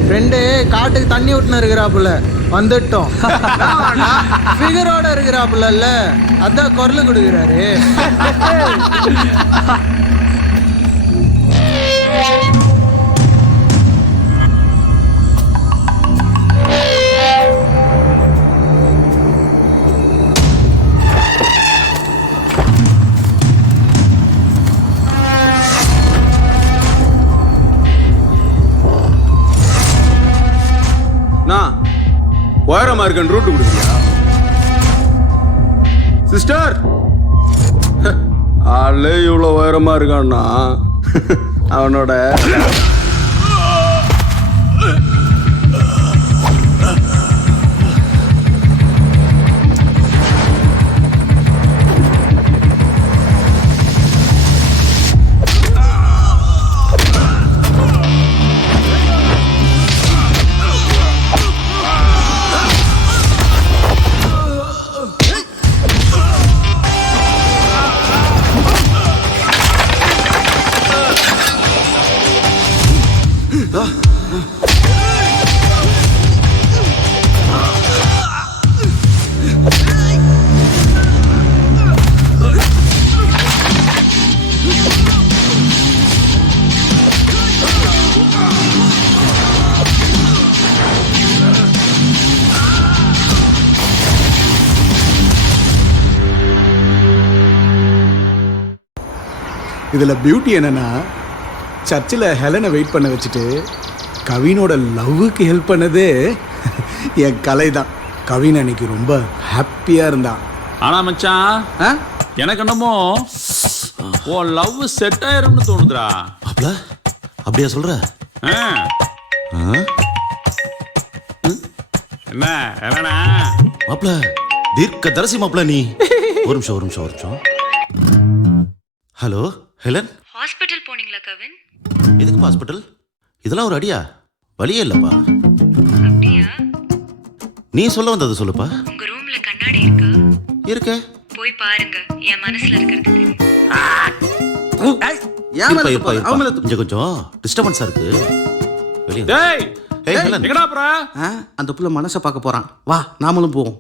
ஃப்ரெண்டு காட்டுக்கு தண்ணி விட்டுன்னு இருக்கிறாப்புல வந்துட்டோம். ஃபிகரோட இருக்கிறாப்புல, அதான் குரல் கொடுக்குறாரு. உயரமா இருக்கன் ரூட்டு கொடுக்குறியா சிஸ்டர்? ஆளே இவ்வளோ உயரமா இருக்கான்னா அவனோட இதில் பியூட்டி என்னன்னா, சர்ச்சில் ஹெலனை வெயிட் பண்ண வச்சுட்டு கவினோட லவ்வுக்கு ஹெல்ப் பண்ணது என் கலை தான். கவின் அன்னைக்கு ரொம்ப ஹாப்பியாக இருந்தான். ஆனால் மச்சான், எனக்கு என்னமோ உன் லவ் செட் ஆயிரும்னு தோணுதுடா. மாப்ள அப்படியா சொல்ற? என்ன ஹெலனா? மாப்ள தீர்க்க தரிசி மாப்ள நீ. ஒரு நிமிஷம். ஹலோ ஹெலன், ஹாஸ்பிட்டல் போனீங்களா கவின்? எதுக்கு ஹாஸ்பிட்டல்? இதெல்லாம் ஒரு அடியா? வழியே இல்லப்பா. அப்படியா? நீ சொல்ல வந்தது சொல்லுப்பா. உங்க ரூம்ல கண்ணாடி இருக்கா? இருக்க. போய் பாருங்க, என் மனசுல இருக்கிறது தெரியும். கொஞ்சம் டிஸ்டர்பன்ஸா இருக்கு. வெளியே எங்கடா போற? அந்த புள்ள மனசை பார்க்க போறான், வா நாமளும் போவோம்.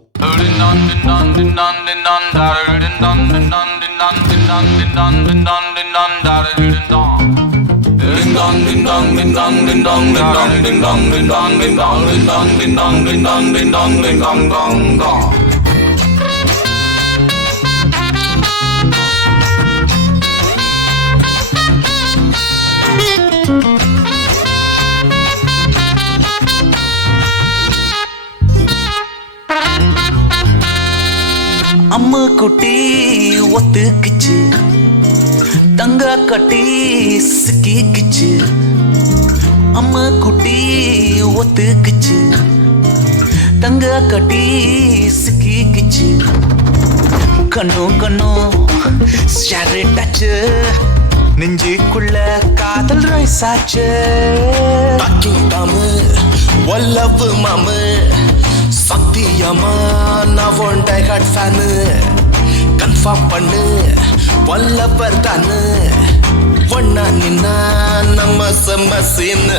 அம்மு குட்டி ஒத்துக்குச்சு, தங்க கட்டி சிக்கிக்குச்சு. அம்மு குட்டி ஒத்துக்குச்சு, தங்க கட்டி சிக்கிக்குச்சு. கண்ணும் ஷேரிட்டாச்சு, நெஞ்சுக்குள்ள காதல் ரைசாச்சு. வல்லவு மாமு சத்தியமா நான் one die hard fan. Confirm பண்ணு வல்லவர் தானு. ஒன்னா நின்னா நம்ம செம்ம சீன்.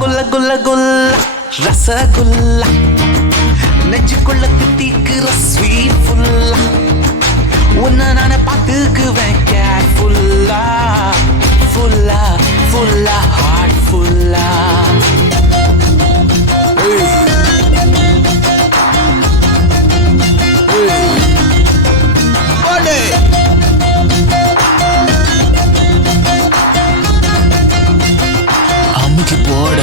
குல்ல குல்ல குல்ல ரசகுல்லா, நெஞ்சுக்குள்ள தித்திக்கிற ஸ்வீட் ஃபுல்லா. உன்னை நானே பார்த்துக்குவேன் கேர்ஃபுல்லா, ஃபுல்லா ஃபுல்லா ஹார்ட் ஃபுல்லா. அமுக்கி போட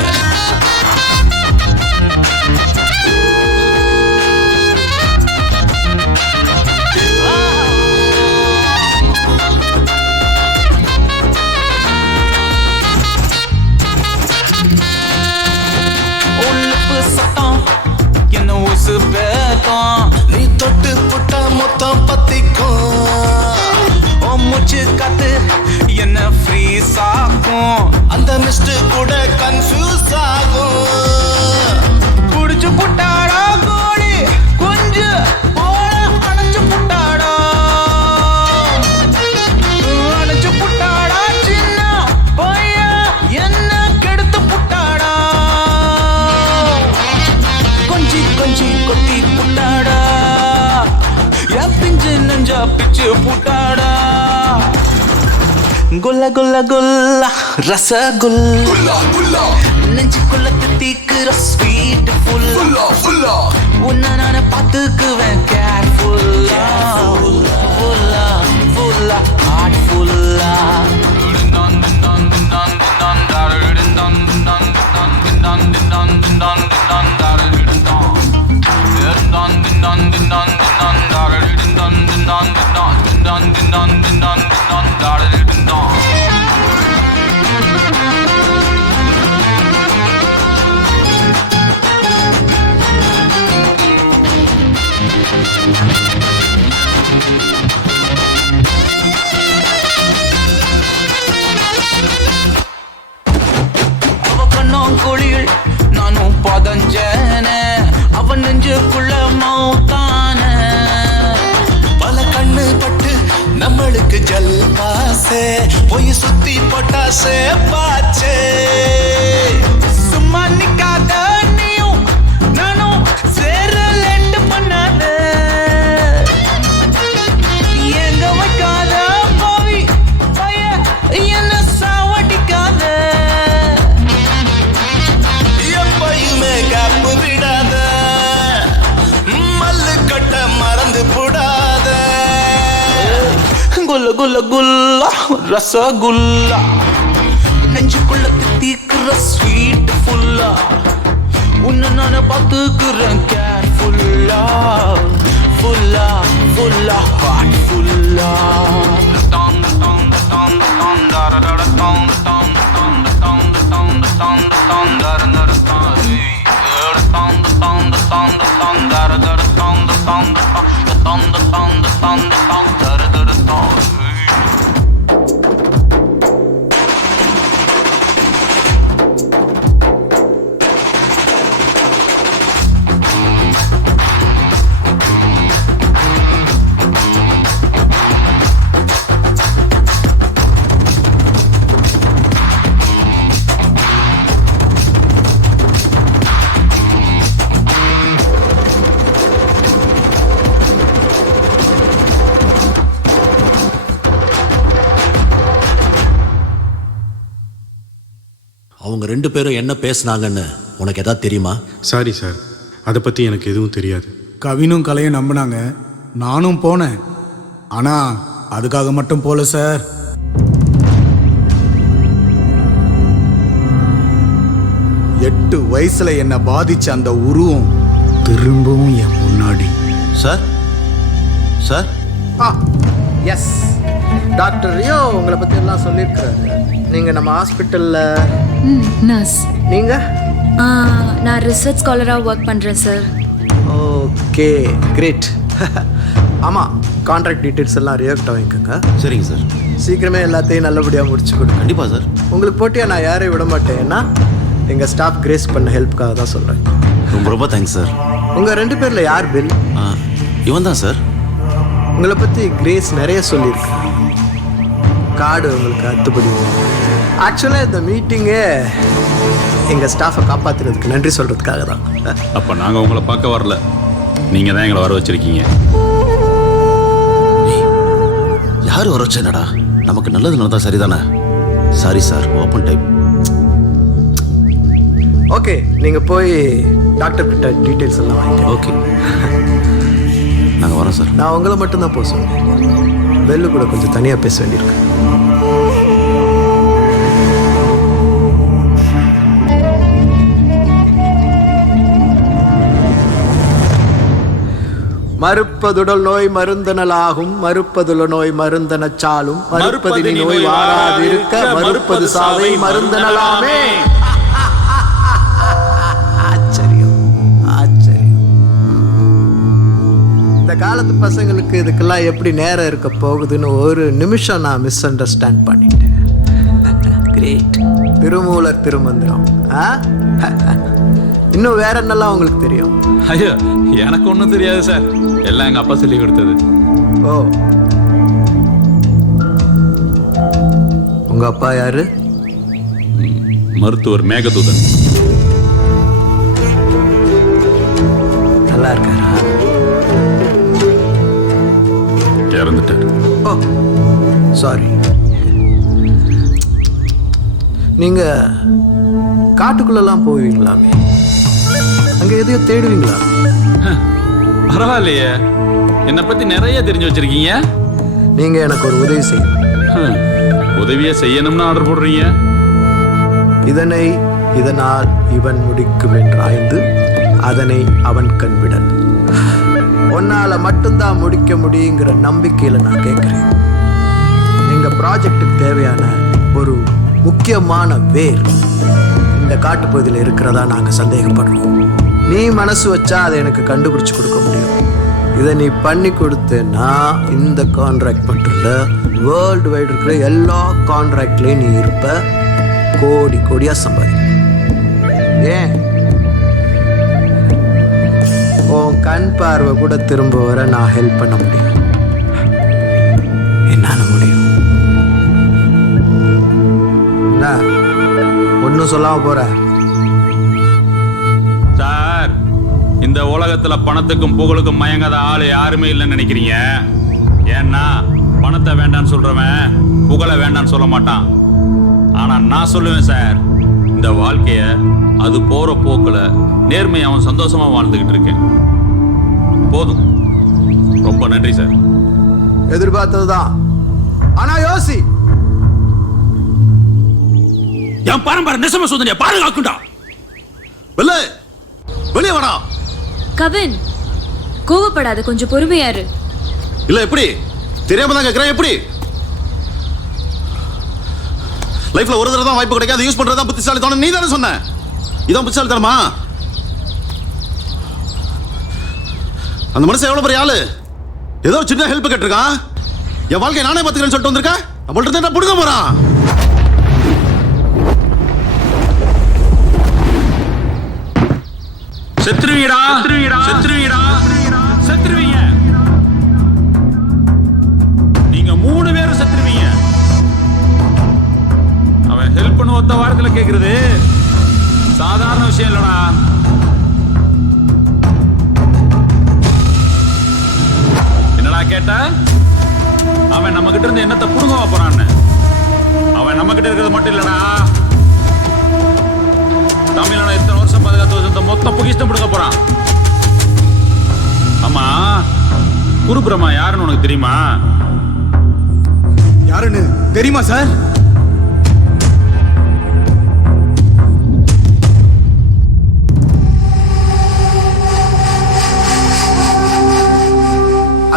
ஃபாரஸ்ட் கூட கன்ஃபியூஸ் ஆகும். புடிச்சு புட்டாடா கோழி குஞ்சு போல அணைச்சு புட்டாடா, அணைச்சு புட்டாடா சின்ன பையன் என்ன கெடுத்து புட்டாடா, கொஞ்சி கொஞ்சி கொத்தி புட்டாடா, என் பிஞ்சு நஞ்சா பிச்சு புட்டாடா. குல்ல குல்ல குல்ல ரசகுல்லா நெஞ்சுக்குள்ள தித்திக்குற ஸ்வீட் ஃபுல்லா உன்னை நான் பார்த்துக்குவேன் கேர்ஃபுல்லா, ஃபுல்லா ஃபுல்லா ஹார்ட் ஃபுல்லா. அவ கண்ணோம் குழியில் நானும் பதஞ்சன, அவன் நெஞ்சுக்குள்ள மௌத்தான. பல கண்ணு பட்டு நம்மளுக்கு ஜல் பாசே, போய் சுத்தி போட்டாசே பாச்சே. சும்மா நிக்காத நீயும் நானும் சேர லேட்டு பண்ணாத, எங்க வைக்காத பாவி பய என்ன சாவடிக்காத. எப்பயுமே காப்பு விடாத, மல்லு கட்ட மறந்து போடாத. குல்ல குல்ல குல்லா ரசகுல்லா நெஞ்சுக்குள்ள தித்திக்குற ஸ்வீட் ஃபுல்லா உன்னை நான் பார்த்துக்குறேன் கேர்ஃபுல்லா, ஃபுல்லா ஃபுல்லா ஹார்ட் ஃபுல்லா. அவங்க ரெண்டு பேரும் என்ன பேசுனாங்கன்னு உனக்கு எதாவது தெரியுமா? சாரி சார், அதை பற்றி எனக்கு எதுவும் தெரியாது. கவினும் கலையும் நம்பினாங்க, நானும் போனேன். ஆனால் அதுக்காக மட்டும் போல சார். எட்டு வயசுல என்னை பாதிச்ச அந்த உருவம் திரும்பவும் என் முன்னாடி. Sir sir yes, doctor Rio உங்களை பற்றி எல்லாம் சொல்லியிருக்கிறாரு. நீங்கள் நம்ம ஹாஸ்பிட்டலில் நர்ஸ். நீங்கள்? நான் ரிசர்ச் ஸ்காலராக ஒர்க் பண்ணுறேன் சார். Okay great. ஆமாம், கான்ட்ராக்ட் டீட்டெயில்ஸ் எல்லாம் ரியாக்ட் வாங்கிக்கோங்க. சரிங்க சார். சீக்கிரமே எல்லாத்தையும் நல்லபடியாக முடிச்சு கொடுங்க. கண்டிப்பாக சார். உங்களுக்கு போட்டியாக நான் யாரையும் விட மாட்டேன். ஏன்னா எங்கள் ஸ்டாஃப் கிரேஸ் பண்ண ஹெல்ப்புக்காக தான் சொல்கிறேன். ரொம்ப ரொம்ப தேங்க்ஸ் சார். உங்கள் ரெண்டு பேரில் யார் பில்? இவன் தான் சார். உங்களை பற்றி கிரேஸ் நிறைய சொல்லியிருக்கு. கார்டு உங்களுக்கு அத்துப்படி. ஆக்சுவலாக இந்த மீட்டிங்கே எங்கள் ஸ்டாஃபை காப்பாற்றுறதுக்கு நன்றி சொல்கிறதுக்காக தான். அப்போ நாங்கள் உங்களை பார்க்க வரல, நீங்கள் தான் எங்களை வர வச்சுருக்கீங்க. யார் வர வச்சேனடா? நமக்கு நல்லது நடந்தா சரிதானே? Sorry sir, open type. Okay, நீங்கள் போய் டாக்டர் கிட்ட டீட்டெயில்ஸ் எல்லாம் வாங்கிக்க. ஓகே, நாங்கள் வரோம் சார். நான் உங்களை மட்டும்தான் போக சொன்னேன். பெல்லு கூட கொஞ்சம் தனியாக பேச வேண்டியிருக்கு. மறுப்பதுடல் நோய் மருந்தனலாகும், மறுப்பதுல நோய் மருந்தனச்சாலும், மறுப்பதினி நோய் வாராதிருக்க மறுப்பது சாவை மருந்தனலாமே. ஆச்சரியம் ஆச்சரியம். இந்த காலத்து பசங்களுக்கு இதுக்கெல்லாம் எப்படி நேரம் இருக்க போகுதுன்னு ஒரு நிமிஷம் நான் மிஸ் அண்டர்ஸ்டாண்ட் பண்ணிட்டேன். கிரேட். திருமூலர் ஒரு திருமந்திரம். இன்னும் வேற என்னெல்லாம் உங்களுக்கு தெரியும்? ஐயோ எனக்கு ஒன்றும் தெரியாது சார், எல்லாம் எங்கள் அப்பா சொல்லி கொடுத்தது. ஓ, உங்க அப்பா யாரு? மருத்துவர் மேகதூதன். நல்லா இருக்காரா? இறந்துட்டார். ஓ சாரி. நீங்க காட்டுக்குள்ளெல்லாம் போவீங்களாமே, அங்க எதையோ தேடுவீங்களா? பரவாயில்லையே, என்னை பத்தி நிறைய தெரிஞ்சு வச்சிருக்கீங்க. நீங்க எனக்கு ஒரு உதவி செய்யணும். உதவியை செய்யணும்னு ஆர்டர் போடுறீங்க. இதனால் இவன் முடிக்கும் என்றாய்ந்து அதனை அவன் கண்விடல். உன்னால மட்டும்தான் முடிக்க முடியுங்கிற நம்பிக்கையில நான் கேட்கிறேன். எங்க ப்ராஜெக்டுக்கு தேவையான ஒரு முக்கியமான வேர் இந்த காட்டுப்பகுதியில் இருக்கிறதா நாங்க சந்தேகப்படுறோம். நீ மனசு வச்சா அதை எனக்கு கண்டுபிடிச்சு கொடுக்க முடியும். இதை நீ பண்ணி கொடுத்தேன்னா இந்த கான்ட்ராக்ட் மட்டும் இல்லை, வேர்ல்டு வைடு இருக்கிற எல்லா கான்ட்ராக்ட்லேயும் நீ இருப்ப, கோடி கோடியா சம்பாதி. ஏன் உன் கண் பார்வை கூட திரும்ப வர நான் ஹெல்ப் பண்ண முடியும். என்னால முடியும். என்ன ஒன்றும் சொல்லாம போற? சார், இந்த உலகத்துல பணத்துக்கும் புகழுக்கும் மயங்காத ஆளு யாருமே இல்லைன்னு நினைக்கிறீங்க. ஏன்னா பணத்தை வேண்டான்னு சொல்றவன் புகழை வேண்டான்னு சொல்ல மாட்டான். ஆனா நான் சொல்லுவேன் சார், இந்த வாழ்க்கைய அது போற போக்குல நேர்மையை அவன் சந்தோஷமா வாழ்ந்துகிட்டு இருக்கேன். போதும், ரொம்ப நன்றி சார். எதிர்பார்த்ததுதான். ஆனா யோசி, என் பரம்பரை நெசம சோதனையை பாதுகாக்குண்டா. வெளியே வாடா. கவின், கோவப்படாத, கொஞ்சம் பொறுமையாரு. இல்ல எப்படி தெரியாம தான் கேட்கிறேன். எப்படி லைஃப்ல ஒரு தடவை தான் வாய்ப்பு கிடைக்காது, யூஸ் பண்றதா புத்திசாலித்தனம். நீ தானே சொன்ன இதான் புத்திசாலித்தனமா? அந்த மனுஷன் எவ்வளவு பெரிய ஆளு, ஏதோ சின்ன ஹெல்ப் கேட்டிருக்கான். என் வாழ்க்கையை நானே பார்த்துக்கிறேன்னு சொல்லிட்டு வந்திருக்கேன். நம்மள்ட்ட தான் புடுங்க போறான். செத்துருவீடா, செத்துருவீடா, செத்துருவீங்க. நீங்க 3 பேரும் செத்துருவீங்க. அவன் ஹெல்ப் பண்ண ஒத்த வாரத்துல கேக்குறது சாதாரண விஷயம் இல்லடா. என்னடா கேட்ட? அவன் நம்ம கிட்ட இருந்து என்னத்தை புடுங்க போறான்னு. அவன் நம்ம கிட்ட இருக்கிறது மட்டும் இல்லடா, தமிழ்நாடு இத்தனை வருஷம் பாதுகாத்து மொத்த பொக்கிஷ்டம் பிடுங்க போறான். ஆமா, குருபிரமா யாருன்னு உனக்கு தெரியுமா? யாருன்னு தெரியுமா சார்?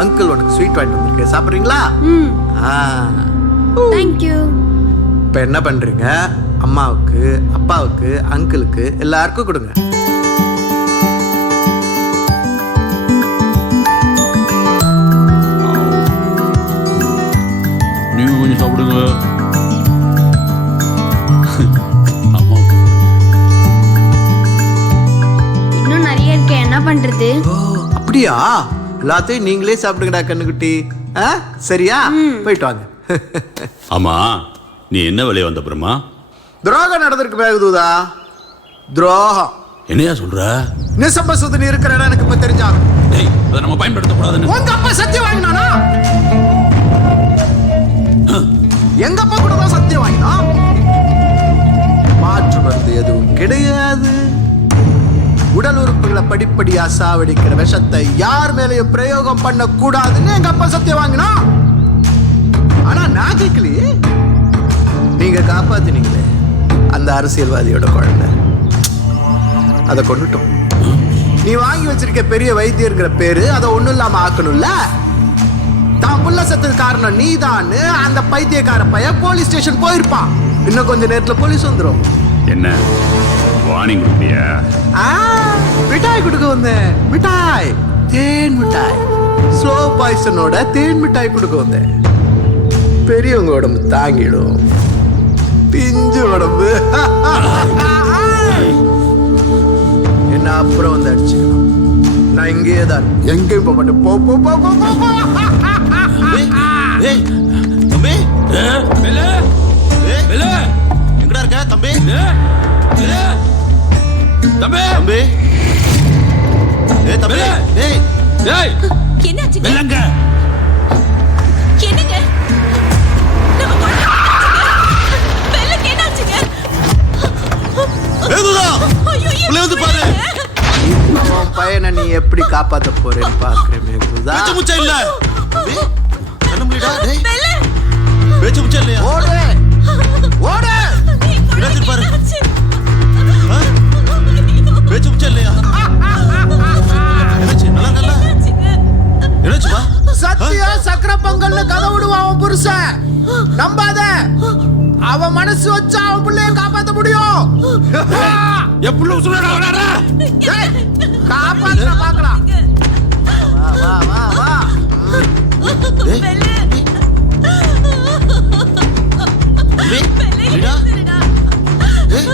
அங்கிள் உனக்கு ஸ்வீட் வாங்கிட்டு வந்திருக்கேன், சாப்பிட்றீங்களா? தேங்க்யூ. இப்போ என்ன பண்றீங்க? அம்மாவுக்கு, அப்பாவுக்கு, அங்கிளுக்கு எல்லாருக்கும் கொடுங்க. நீங்க கொஞ்சம் சாப்பிடுங்க. இன்னும் நிறைய இருக்கு, என்ன பண்றது? அப்படியா? எல்லாத்தையும் நீங்களே சாப்பிடுங்கடா கண்ணுக்குட்டி. சரியா? போயிட்டு வாங்க. ஆமா, நீ என்ன வேலையை வந்த பிரமா? துரோகம் நடந்திருக்கு மேகதூதா. துரோகம். என்னையா சொல்ற? நிசம்பசுதன் இருக்கிற இடம் எனக்கு இப்ப தெரிஞ்சாங்க. அதை நம்ம பயன்படுத்தக்கூடாதுன்னு உங்க அப்பா சத்தியம் வாங்கினானா? எங்க அப்பா கூட தான் சத்தியம் வாங்கினா. மாற்று மருந்து எதுவும் கிடையாது. உடல் உறுப்புகளை படிப்படியா சாவடிக்கிற விஷத்தை யார் மேலேயும் பிரயோகம் பண்ண கூடாதுன்னு எங்க அப்பா சத்தியம் வாங்கினா. ஆனா நான் கேட்கலையே. நீங்க காப்பாத்தினீங்களே அந்த அரசியல்வாதியோட குழந்தை, அதை கொண்டுட்டோம். நீ வாங்கி வச்சிருக்க பெரிய வைத்தியர்கிற பேரு அதை ஒண்ணும் இல்லாம ஆக்கணும்ல. தான் புள்ள செத்தது காரணம் நீதான்னு அந்த பைத்தியக்கார பையன் போலீஸ் ஸ்டேஷன் போயிருப்பான். இன்னும் கொஞ்ச நேரத்துல போலீஸ் வந்துடும். என்ன வார்னிங் கொடுப்பியா? மிட்டாய் கொடுக்க வந்தேன். மிட்டாய், தேன் மிட்டாய், ஸ்லோ பாய்சனோட தேன் மிட்டாய் கொடுக்க வந்தேன். பெரியவங்க உடம்பு தாங்கிடும், பிஞ்சு உடம்பு அப்புறம் வந்து அடிச்சுக்கலாம். நான் இங்கேயே தான், எங்கேயும் போக மாட்டேன். போ போ போ போ போ, போ. ஏய் தம்பி, வெள்ளு, வெள்ளு, எங்கடா இருக்க தம்பி? வெள்ளு, தம்பி, தம்பி, ஏய் தம்பி, ஏய் ஏய், என்னாச்சு? வெள்ளங்க, என்னங்க? வெள்ளக்கு என்னாச்சுங்க? வேதுதா, உள்ள வந்து பாரு. உன் பையனை நீ எப்படி காப்பாத்த போறேன்னு பாக்குறேன் மேகுதா. பேச்சு முச்சா இல்ல தம்பி, கண்ண முடிடா. டேய் பேச்சு முச்சா இல்லையா? ஓடு ஓடு, என்னாச்சு பாரு. பேச்சு முச்சா இல்லையா? என்னாச்சு? நல்லா இருக்கல்ல? என்னாச்சுப்பா? சத்தியா சக்கர பொங்கல்னு கதை விடுவான் அவன் புருஷன். நம்பாத, அவன் மனசு வச்சா அவன் பிள்ளைய காப்பாத்த முடியும். எப்படி சொல்றா? காப்பாத்த பாக்கலாம். வா வா வா வா. டேய் தம்பி, விடா. ஏய்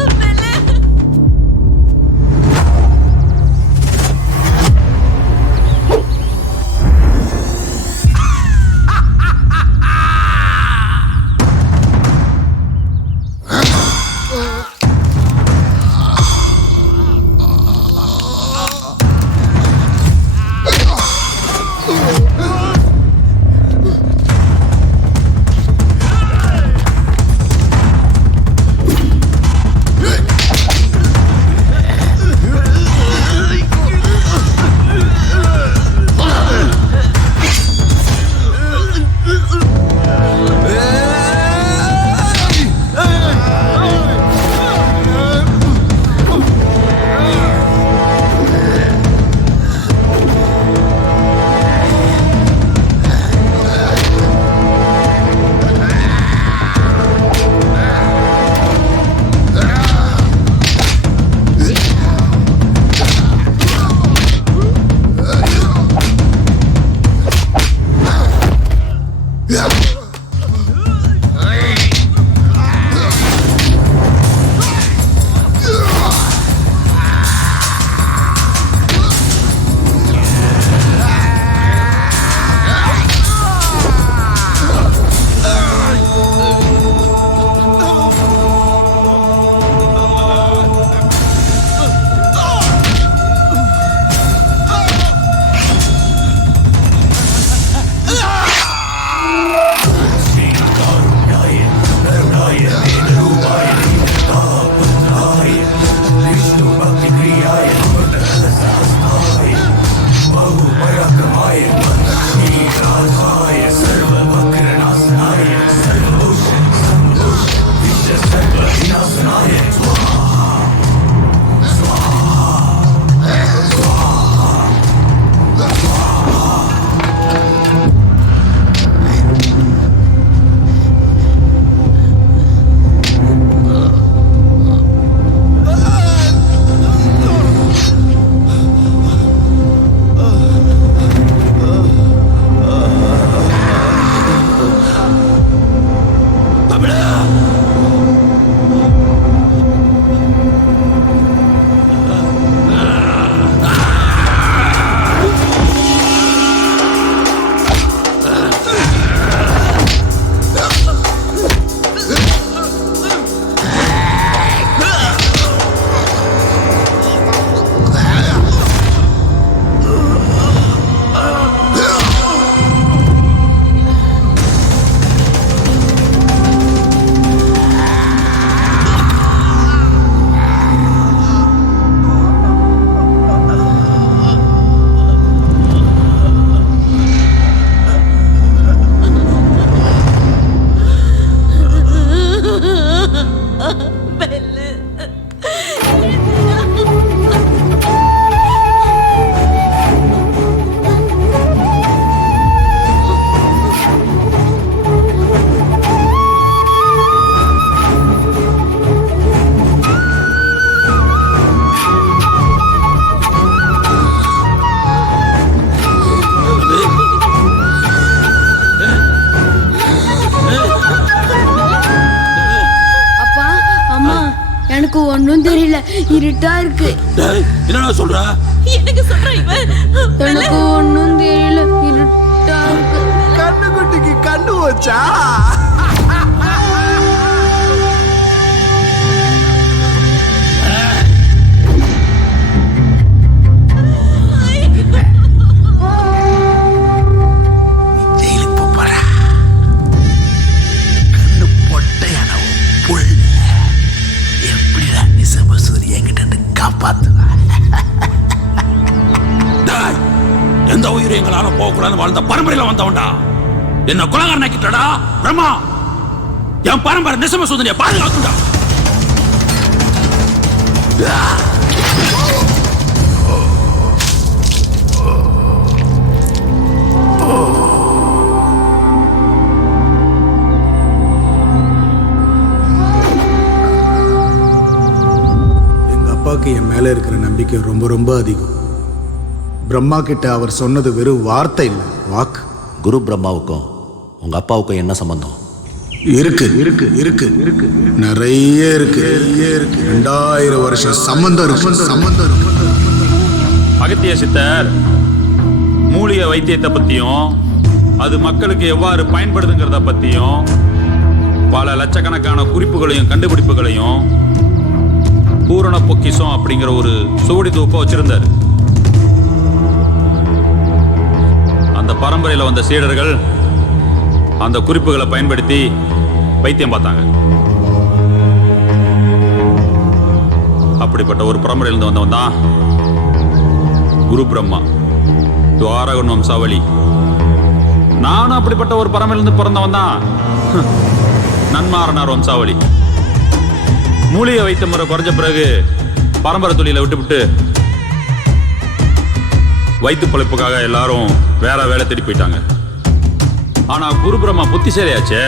எனக்கு ஒன்றும் தெரியல, இருட்டா இருக்கு. என்ன சொல்ற? எனக்கு சொல்றேன் இவன். எனக்கு ஒன்றும் தெரியல, இருட்டா இருக்கு. கண்ணுக்குட்டிக்கு கண்ணு வச்சா ஜெயிலுக்கு போற கண்ணு பொட்டையான புள்ள எப்படிடா நிசபசூரி என்கிட்ட இருந்து காப்பாத்துவ? எந்த உயிரும் எங்களால போகக்கூடாது வாழ்ந்த பரம்பரையில வந்தவன்டா. என்ன குலகாரனாக்கிட்டடா பிரம்மா. என் பரம்பரை நிசம சூதனையை பாதுகாத்துடா. எங்க அப்பாவுக்கு என் மேல இருக்கிற நம்பிக்கை ரொம்ப ரொம்ப அதிகம். பிரம்மா கிட்ட அவர் சொன்னது வெறும் வார்த்தை இல்லை, வாக்கு. குரு பிரம்மாவுக்கும் உங்க அப்பாவுக்கும் என்ன சம்பந்தம்? இருக்கு இருக்கு இருக்கு இருக்கு நிறைய இருக்கு 2000 வருஷம் சம்பந்தம் இருக்கு. அகத்திய சித்தர் மூலிகை வைத்தியத்தை பத்தியும் அது மக்களுக்கு எவ்வாறு பயன்படுதுங்கிறத பத்தியும் பல லட்சக்கணக்கான குறிப்புகளையும் கண்டுபிடிப்புகளையும் பூரண பொக்கிஷம் அப்படிங்கிற ஒரு சுவடி தொகுப்பை வச்சிருந்தார். அந்த பரம்பரையில் வந்த சீடர்கள் அந்த குறிப்புகளை பயன்படுத்தி வைத்தியம் பார்த்தாங்க. அப்படிப்பட்ட ஒரு பரம்பரையிலிருந்து வந்தவன் தான் குரு பிரம்மா, துவாரகன் வம்சாவளி. நானும் அப்படிப்பட்ட ஒரு பரம்பரையிலிருந்து பிறந்தவன் தான் நன்மாரனார் வம்சாவளி. மூலிகை வைத்த முறை குறைஞ்ச பிறகு பரம்பரை தொழிலை விட்டுவிட்டு வயிற்று பிழைப்புக்காக எல்லாரும் வேற வேலை தேடி போயிட்டாங்க. ஆனா குரு பிரம்மா புத்திசாலியாச்சே,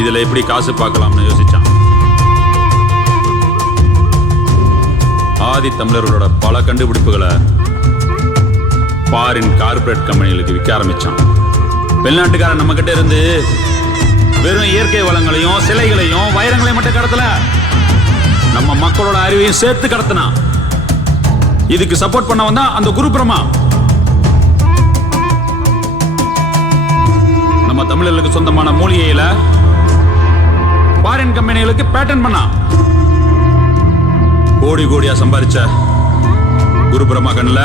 இதுல எப்படி காசு பார்க்கலாம்னு யோசிச்சான். ஆதி தமிழர்களோட பல கண்டுபிடிப்புகளை ஃபாரின் கார்பரேட் கம்பெனிகளுக்கு விற்க ஆரம்பிச்சான். வெளிநாட்டுக்காரன் நம்ம கிட்ட இருந்து வெறும் இயற்கை வளங்களையும் சிலைகளையும் வைரங்களையும் மட்டும் கடத்தல, நம்ம மக்களோட அறிவையும் சேர்த்து கடத்தினான். இதுக்கு சப்போர்ட் பண்ண வந்தா அந்த குரு பிரம்மா. நம்ம தமிழர்களுக்கு சொந்தமான மூலிகையில ஃபாரின் கம்பெனிகளுக்கு பேட்டன் பண்ணா. கோடி கோடியா சம்பாதிச்ச குரு பிரம்மா கண்ணுல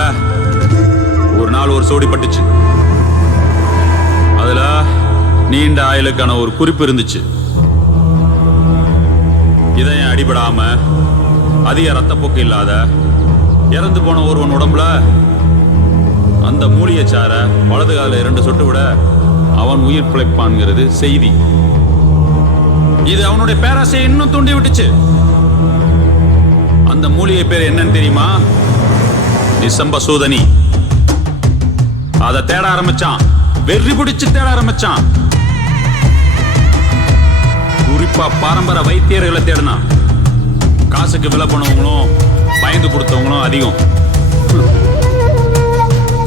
ஒரு நாள் ஒரு சோடி பட்டுச்சு. அதுல நீண்ட ஆயுளுக்கான ஒரு குறிப்பு இருந்துச்சு. இதயம் அடிபடாம அதிக ரத்தப்போக்கு இல்லாத இறந்து போன ஒருவன் உடம்புல அந்த மூலிகை சார வலது கால 2 சொட்டு விட அவன் உயிர் பிழைப்பான்ங்கிறது செய்தி. இது அவனுடைய பேராசையை இன்னும் தூண்டி விட்டுச்சு. அந்த மூலிகை பேர் என்னன்னு தெரியுமா? நிசம்ப சூதனி. அதை தேட ஆரம்பிச்சான், வெறி பிடிச்சு தேட ஆரம்பிச்சான். குறிப்பா பாரம்பரிய வைத்தியர்களை தேடினான். காசுக்கு விலை போனவங்களும் பயந்து கொடுத்தவங்களும் அதிகம்.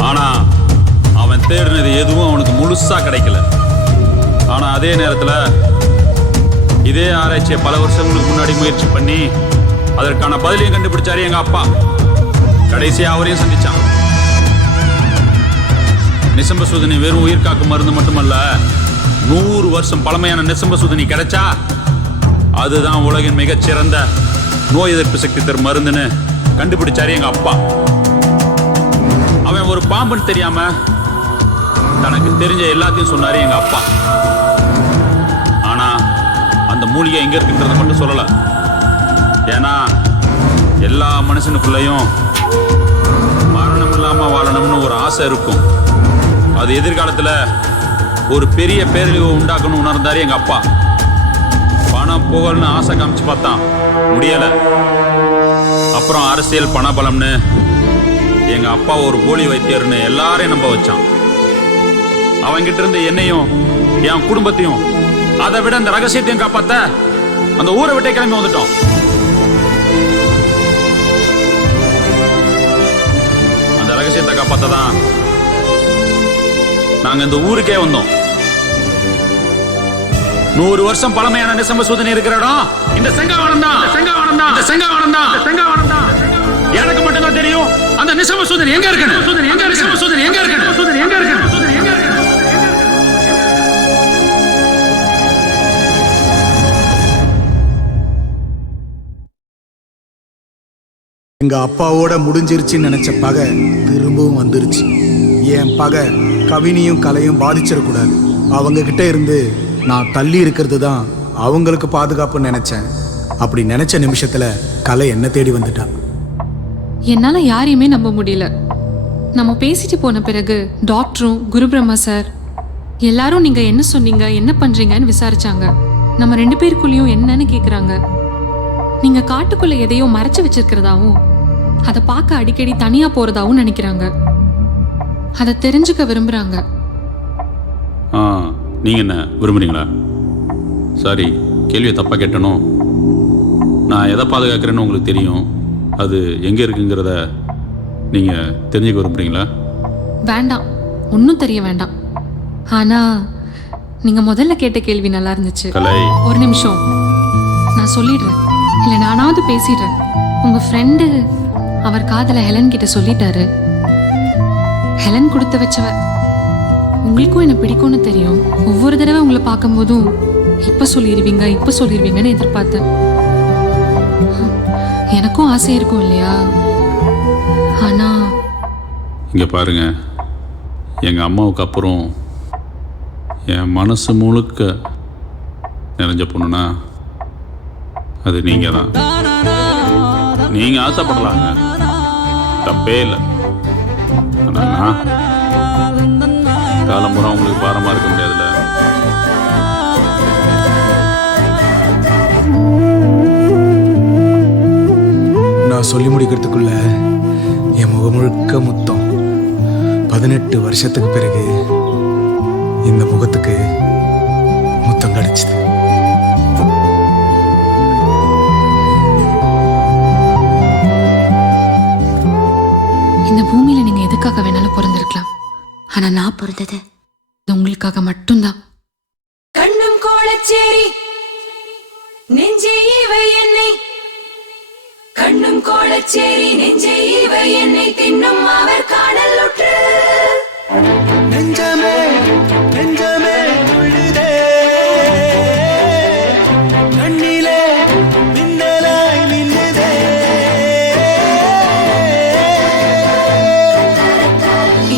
ஆனா அவன் தேடினது எதுவும் அவனுக்கு முழுசா கிடைக்கல. ஆனா அதே நேரத்துல இதே ஆராய்ச்சியை பல வருஷங்களுக்கு முன்னாடி முயற்சி பண்ணி அதற்கான பதிலையும் கண்டுபிடிச்சாரு எங்க அப்பா. கடைசியா அவரையும் சந்திச்சான். நிசம்ப சூதனி வெறும் உயிர் காக்கும் மருந்து மட்டுமல்ல, 100 வருஷம் பழமையான நிசம்ப சூதனி கிடைச்சா அதுதான் உலகின் மிகச்சிறந்த நோய் எதிர்ப்பு சக்தி தரும் மருந்துன்னு கண்டுபிடிச்சாரு எங்க அப்பா. அவன் ஒரு பாம்புன்னு தெரியாம தனக்கு தெரிஞ்ச எல்லாத்தையும் சொன்னாரு எங்க அப்பா. ஆனா அந்த மூலிகை எங்க இருக்குன்றத மட்டும் சொல்லல. ஏன்னா எல்லா மனுஷனுக்குள்ளயும் மரணம் இல்லாம வாழணும்னு ஒரு ஆசை இருக்கும். அது எதிர்காலத்துல ஒரு பெரிய பேரழிவு உண்டாக்கணும் உணர்ந்தாரு எங்க அப்பா. பணம் புகழ்னு ஆசை காமிச்சு பார்த்தான், முடியல. அப்புறம் அரசியல் பணபலம்னு எங்க அப்பா ஒரு போலி வைத்தியர்னு எல்லாரையும் நம்ப வச்சான். அவங்கிட்ட இருந்து என்னையும் என் குடும்பத்தையும் அதை விட அந்த ரகசியத்தையும் காப்பாத்த அந்த ஊரை விட்டே கிளம்பி வந்துட்டோம். அந்த ரகசியத்தை காப்பாத்ததான் நாங்க இந்த ஊருக்கே வந்தோம். 100 வருஷம் பழமையான நிசமசூதன் இருக்கிற இடம் இந்த செங்காவனம் தான். செங்காவனம் தான். எனக்கு மட்டும்தான் தெரியும் அந்த நிசமசூதன் எங்க இருக்கு. எங்க அப்பாவோட முடிஞ்சிருச்சுன்னு நினைச்ச பகை திரும்பவும் வந்துருச்சு. என் பகை கவினியும் கலையும் பாதிச்சிடக்கூடாது. அவங்க கிட்ட இருந்து நான் தள்ளி இருக்கிறது தான் அவங்களுக்கு பாதுகாப்புன்னு நினைச்சேன். அப்படி நினைச்ச நிமிஷத்துல கலை என்ன தேடி வந்துட்டா. என்னால யாரையுமே நம்ப முடியல. நம்ம பேசிட்டு போன பிறகு டாக்டரும் குருபிரம்மா சார் எல்லாரும் நீங்க என்ன சொன்னீங்க, என்ன பண்றீங்கன்னு விசாரிச்சாங்க. நம்ம 2 பேருக்குள்ளேயும் என்னன்னு கேக்குறாங்க. நீங்க காட்டுக்குள்ள எதையோ மறைச்சு வச்சிருக்கிறதாவும் அதை பார்க்க அடிக்கடி தனியா போறதாவும் நினைக்கிறாங்க. அதை தெரிஞ்சுக்க விரும்புறாங்க. நீங்க என்ன விரும்புறீங்களா? சாரி, கேள்வியை தப்பா கேட்டனோ. நான் எதை பாதுகாக்கிறேன்னு உங்களுக்கு தெரியும். அது எங்க இருக்குங்கிறத நீங்க தெரிஞ்சுக்க விரும்புறீங்களா? வேண்டாம், ஒன்றும் தெரிய வேண்டாம். ஆனா நீங்க முதல்ல கேட்ட கேள்வி நல்லா இருந்துச்சு. கலை, ஒரு நிமிஷம், நான் சொல்லிடுறேன். இல்லை நானாவது பேசிடுறேன். உங்க ஃப்ரெண்டு அவர் காதல ஹெலன் கிட்ட சொல்லிட்டாரு. ஹெலன் கொடுத்து வச்சவ. உங்களுக்கும் என்ன பிடிக்கும்னு தெரியும். ஒவ்வொரு தடவை உங்களை பார்க்கும்போதும் இப்ப சொல்லிடுவீங்கன்னு எதிர்பார்த்தேன். எனக்கும் ஆசை இருக்கும் இல்லையா? ஆனா இங்க பாருங்க, எங்க அம்மாவுக்கு அப்புறம் என் மனசு முழுக்க நிறைஞ்ச பொண்ணுனா அது நீங்க தான். நீங்க ஆசைப்படலாங்க, தப்பே இல்லை. ஆனா நான் காலம்புறா உங்களுக்கு பாரமா இருக்க முடியாதுல்ல. நான் சொல்லி முடிக்கிறதுக்குள்ள என் முகம் முழுக்க முத்தம். 18 வருஷத்துக்கு பிறகு இந்த முகத்துக்கு முத்தம் கிடைச்சது. இந்த பூமியில நீங்க எதுக்காக வேணாலும் பிறந்திருக்கலாம். ஆனா நான் பிறந்தது உங்களுக்காக மட்டும்தான். கண்ணும் கோலச்சேரி நெஞ்சே இவை என்னை, கண்ணும் கோலச்சேரி நெஞ்சே இவை என்னை தின்னும் அவர் காணல் உற்று. நெஞ்சமே நெஞ்சமே உள்ளுதே, கண்ணிலே மின்னலாய் மின்னுதே.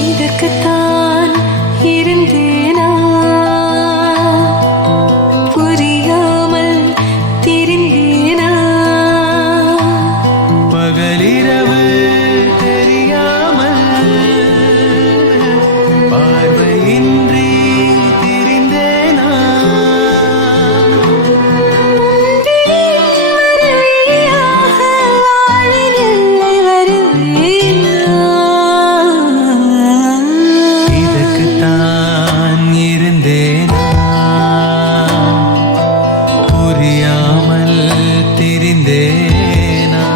இதற்குத்தான் இருந்தேனா, புரியாமல் திரிந்தேனா. பகலிரவு தெரியாமல் பார்வையின்றி திரிந்தேனா. இதற்குத்தான் இருந்தேனா, புரியாமல் திரிந்தேனா.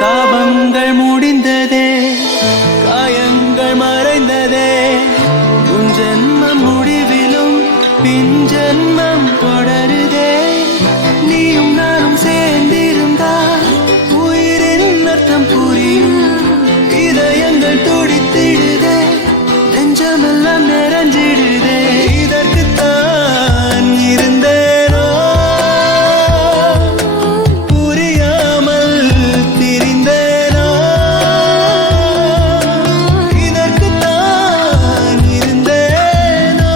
சாபங்கள் முடிந்ததே, காயங்கள் மறைந்ததே. உன் ஜென்மம் முடிவிலும் பின் ஜென்மம் தொடருதே. நீயும் நானும் சேர்ந்திருந்தால் உயிரின் அர்த்தம் புரியும். இதயங்கள் துடித்திடுதே, நெஞ்சமெல்லாம் நிறைஞ்சிடுதே. இதற்குத்தான் இருந்தேனோ, புரியாமல் திரிந்தேனோ. இதற்குத்தான் இருந்தேனோ,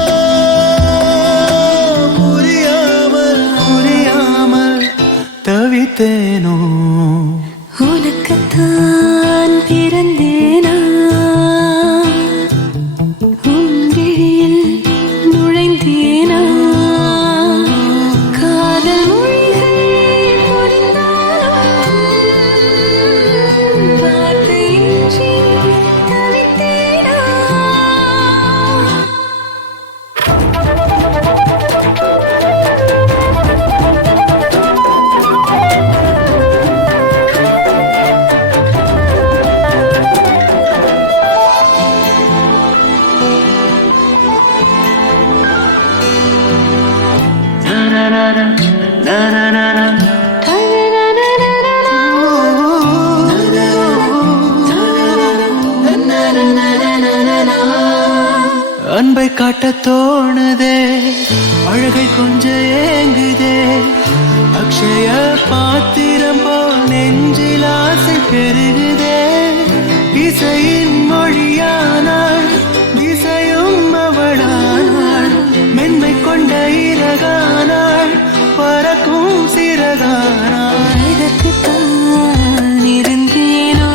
புரியாமல் தவித்தேனோ. உனக்குத்தான் பிறந்தேனா, உன் விழியில் நுழைந்தேனா. தானா இதற்குத்தான் இருந்தேனோ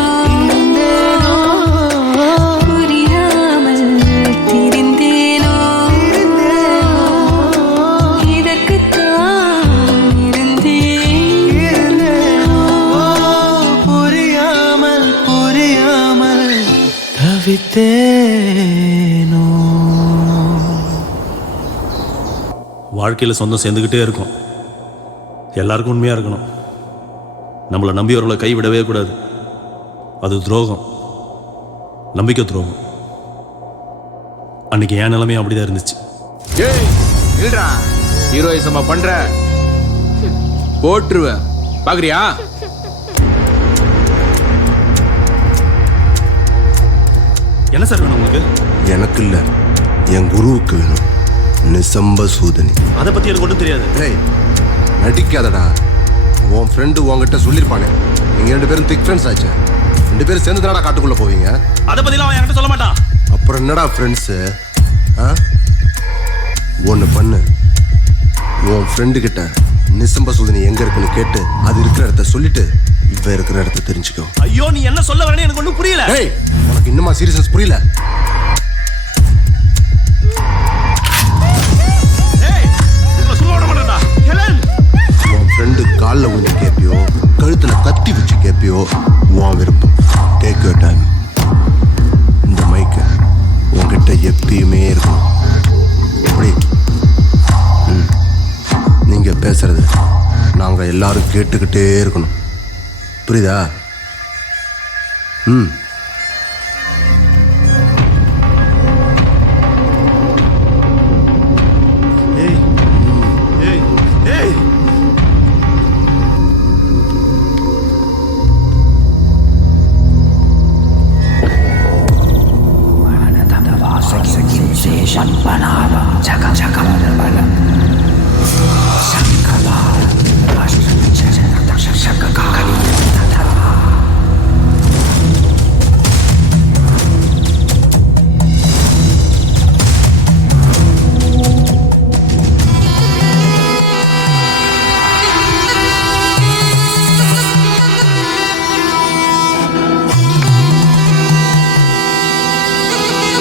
புரியாமல் திரிந்தேனோ இதற்குத்தான் இருந்தேனோ புரியாமல் புரியாமல் தவித்தேனோ. வாழ்க்கையில் சொந்தம் சேர்ந்துக்கிட்டே இருக்கும். எல்லாருக்கும் உண்மையாக இருக்கணும். நம்மளை நம்பியவர்களை கைவிடவே கூடாது. அது துரோகம், நம்பிக்கை துரோகம். அன்னைக்கு என் நிலைமையும் அப்படிதான் இருந்துச்சு. ஏய் இல்லடா, ஹீரோயிசமா பண்ற போட்டுருவேன் பாக்குறியா? என்ன சார் வேணும் உங்களுக்கு? எனக்கு இல்லை, என் குருவுக்கு வேணும். நிசம்ப சூதனி. அதை பற்றி எனக்கு ஒன்றும் தெரியாது. ஏய் நடிக்காதடா. உன் ஃப்ரெண்டு உன்கிட்ட சொல்லியிருப்பானே, நீங்கள் 2 பேரும் திக் ஃப்ரெண்ட்ஸ் ஆச்சு. 2 பேரும் சேர்ந்து தானடா காட்டுக்குள்ளே போவீங்க. அதை பற்றிலாம் அவன் என்கிட்ட சொல்ல மாட்டான். அப்புறம் என்னடா ஃப்ரெண்ட்ஸு? ஒன்று பண்ணு, உன் ஃப்ரெண்டு கிட்ட நிசம்ப சூதனி எங்கே இருக்குன்னு கேட்டு அது இருக்கிற இடத்த சொல்லிட்டு இவ இருக்கிற இடத்த தெரிஞ்சுக்கோ. ஐயோ, நீ என்ன சொல்ல வரேன்னு எனக்கு ஒன்றும் புரியல. ஏய், உனக்கு இன்னுமா சீரியஸ்னஸ் புரியல? உன் ஃப்ரெண்டு காலில் விழுந்து கேட்பியோ, கழுத்தில் கத்தி வச்சு கேட்பியோ, உன் விருப்பம். Take your time. இந்த மைக்கு உன்கிட்ட எப்பயுமே இருக்கணும். அப்படி நீங்கள் பேசுறது நாங்கள் எல்லாரும் கேட்டுக்கிட்டே இருக்கணும். புரியுதா? ம்.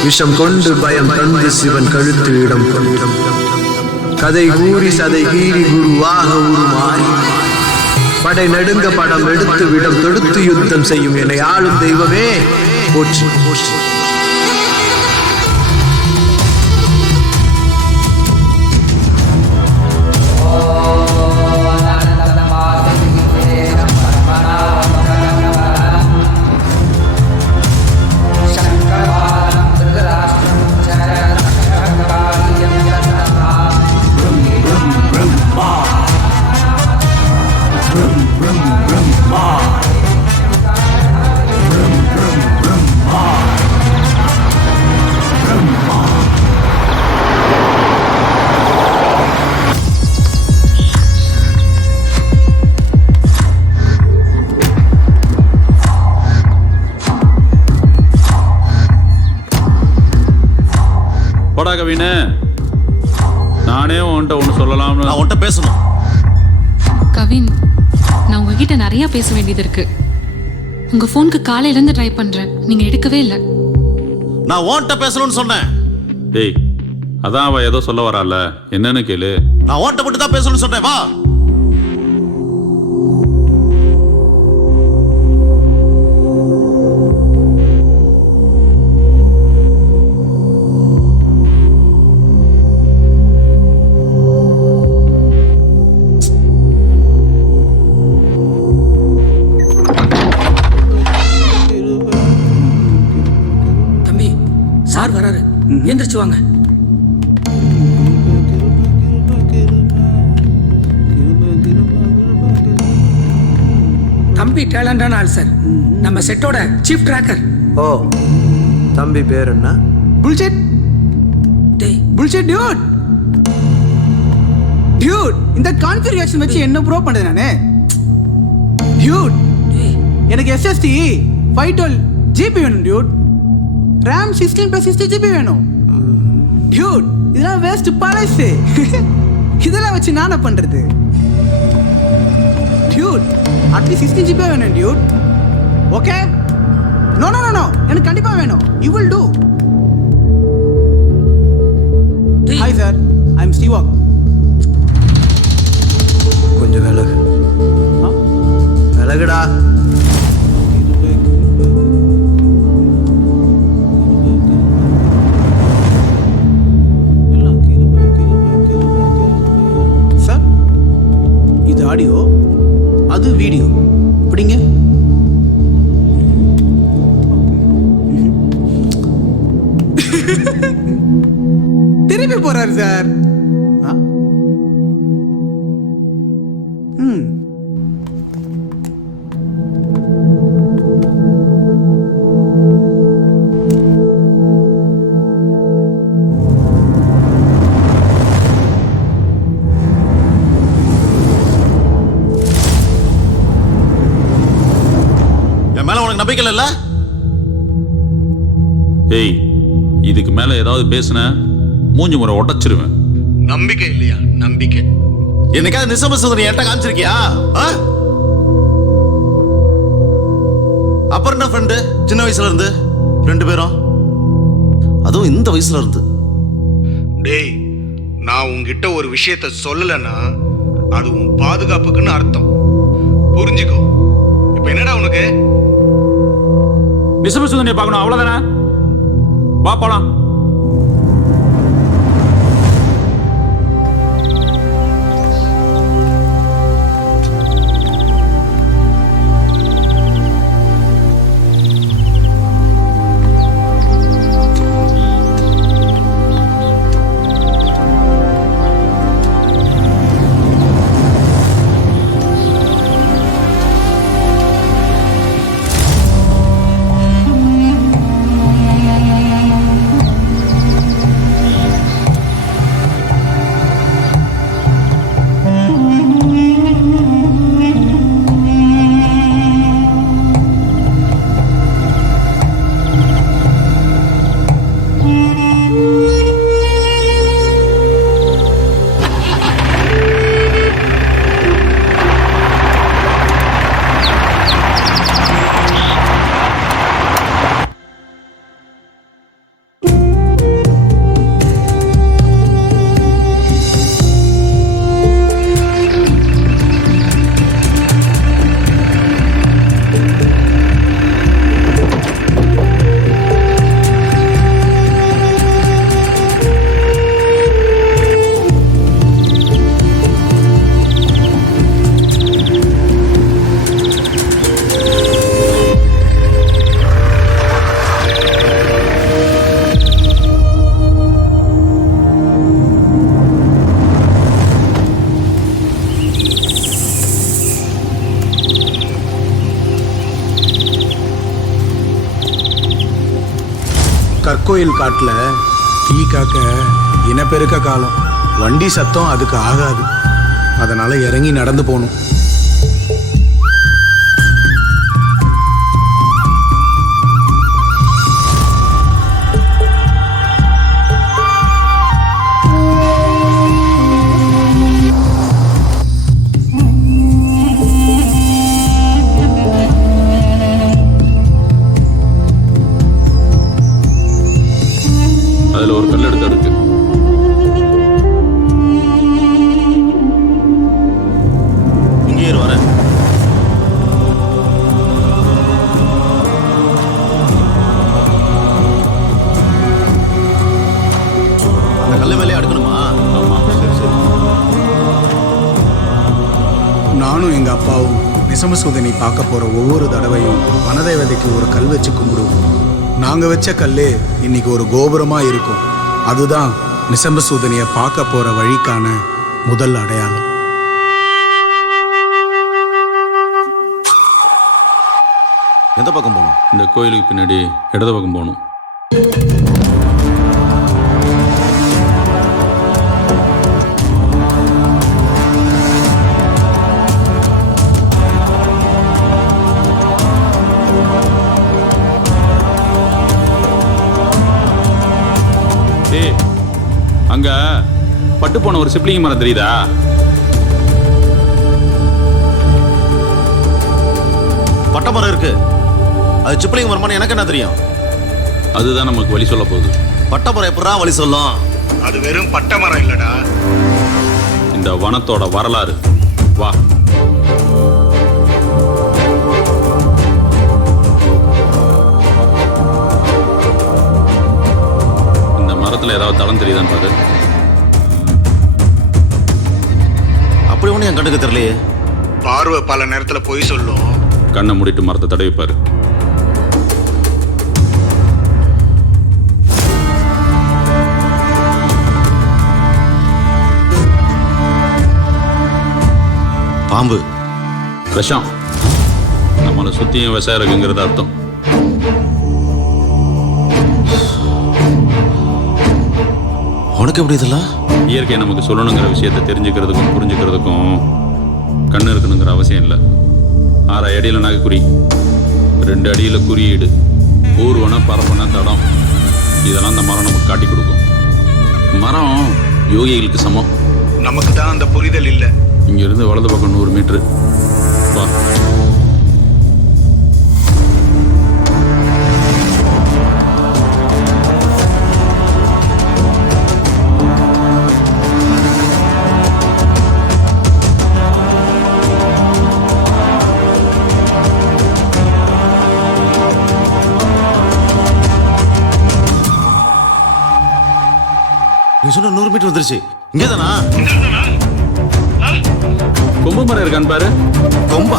விஷம் கொண்டு பயம் தந்து சிவன் கழுத்து இடம் கொண்டம் கதை கூறி சதை கீறி குருவாக உருமாறி படை நடுங்க படம் எடுத்து விடம் தொடுத்து யுத்தம் செய்யும் என்னை ஆளும் தெய்வமே போற்றி போற்றி. கவினு, நானே உன்கிட்ட ஒன்று சொல்லலாம்னு. நான் உன்கிட்ட பேசணும். கவின், நான் உங்ககிட்ட நிறைய பேச வேண்டியது இருக்கு. உங்க போனுக்கு காலையில இருந்து ட்ரை பண்றேன், நீங்க எடுக்கவே இல்லை. நான் உன்கிட்ட பேசணும்னு சொன்னேன். டேய், அதான் அவ ஏதோ சொல்ல வரால, என்னன்னு கேளு. நான் உன்கிட்ட மட்டும் தான் பேசணும்னு சொன்னேன். வா. சார் வராரு, எந்திரிச்சு வாங்க. தம்பி டேலண்டான ஆள் சார், நம்ம செட்டோட சீஃப் ட்ராக்கர். ஓ, தம்பி பேர் என்ன? புல்செட். டேய் புல்செட் டியூட். டியூட், இந்த கான்ஃபிகரேஷன் வச்சு என்ன ப்ரோ பண்றது நானே? டியூட், எனக்கு SSD 512 GB வேணும் டியூட். RAM 16+60 GB வேணும் டியூட். இதெல்லாம் வேஸ்ட் பழசு. இதெல்லாம் வச்சு நானே பண்றது. அட்லீஸ்ட் 16 ஜிபி வேணும் dude. Okay? No no no no, எனக்கு கண்டிப்பா வேணும். You will do. Hi sir, I am ஸ்டீவாக். கொஞ்சம் விலகு. விலகுடா. சார், இது ஆடியோ, அது வீடியோ. இப்படிங்க. திருப்பி போறாரு சார். என் மேல உனக்கு நம்பிக்கை இல்ல? ஏய், இதுக்கு மேல ஏதாவது பேசுன மூஞ்சி முறை உடைச்சிருவேன். நம்பிக்கை இல்லையா? நம்பிக்கை. என்னைக்காவது நிசமசுந்தரி என்கிட்ட காமிச்சிருக்கியா? அப்புறம் என்ன ஃப்ரெண்டு? சின்ன வயசுல இருந்து 2 பேரும், அதுவும் இந்த வயசுல இருந்து. டேய், நான் உன்கிட்ட ஒரு விஷயத்த சொல்லலைன்னா அது உன் பாதுகாப்புக்குன்னு அர்த்தம். புரிஞ்சுக்கோ. இப்ப என்னடா உனக்கு? நிசமசுந்தரியை பார்க்கணும், அவ்வளவுதானே? வா போலாம். கற்கோயில் காட்டில் டீ காக்க இனப்பெருக்க காலம். வண்டி சத்தம் அதுக்கு ஆகாது. அதனால இறங்கி நடந்து போகணும். அதுல ஒரு கல் எடுத்து இருக்கு. இங்கே வரேன். அந்த கல்லை மேலே அடுக்கணுமா? ஆமா. சரி சரி. நானும் எங்கள் அப்பாவும் நிசமசூதனை பார்க்க போகிற ஒவ்வொரு தடவையும் வனதேவதைக்கு ஒரு கல் வச்சு கும்பிடுவோம். நாங்கள் வச்ச கல்லே இன்னைக்கு ஒரு கோபுரமாக இருக்கும். அதுதான் நிசம்பசூதனியை பார்க்க போகிற வழிக்கான முதல் அடையாளம். எந்த பக்கம் போகணும்? இந்த கோயிலுக்கு பின்னாடி இடது பக்கம் போகணும். அங்க பட்டு போன ஒரு சிப்ளிங் மரம் தெரியுதா? மரம் இருக்கு. அது சிப்ளிங் மரமான்னு எனக்கு என்ன தெரியும்? அதுதான் நமக்கு வழி சொல்ல போகுது. பட்டை மரம் எப்படா வழி சொல்லும்? அது வெறும் பட்டை மரம் இல்லடா. இந்த வனத்தோட வரலாறு. வா. இந்த மரத்துல ஏதாவது தடம் தெரியுதான்னு பாரு. அப்படி ஒண்ணு என் கண்ணுக்கு தெரியலையே. பார்வை பல நேரத்துல பொய் சொல்லும். கண்ணை மூடிட்டு மரத்தை தடவிப்பாரு. பாம்பு. விஷம். நம்மளை சுத்தியும் விஷம் இருக்குங்கிறது அர்த்தம். உனக்கு எப்படி இதெல்லாம்? இயற்கை நமக்கு சொல்லணுங்கிற விஷயத்தை தெரிஞ்சுக்கிறதுக்கும் புரிஞ்சுக்கிறதுக்கும் கண்ணு இருக்கணுங்கிற அவசியம் இல்லை. 6 அடியில் நகைக்குறி, 2 அடியில் குறியீடு, ஊர்வன பரப்பன தடம், இதெல்லாம் அந்த மரம் நமக்கு காட்டி கொடுக்கும். மரம் யோகிகளுக்கு சமம். நமக்கு தான் அந்த புரிதல் இல்லை. இங்கிருந்து வலது பக்கம் 100 மீட்டரு. வா. நீ சொன்ன 100 மீட்டர் வந்துருச்சு. இங்கே தானா? கொம்பு மரம் இருக்கான்னு பாரு. கொம்பா?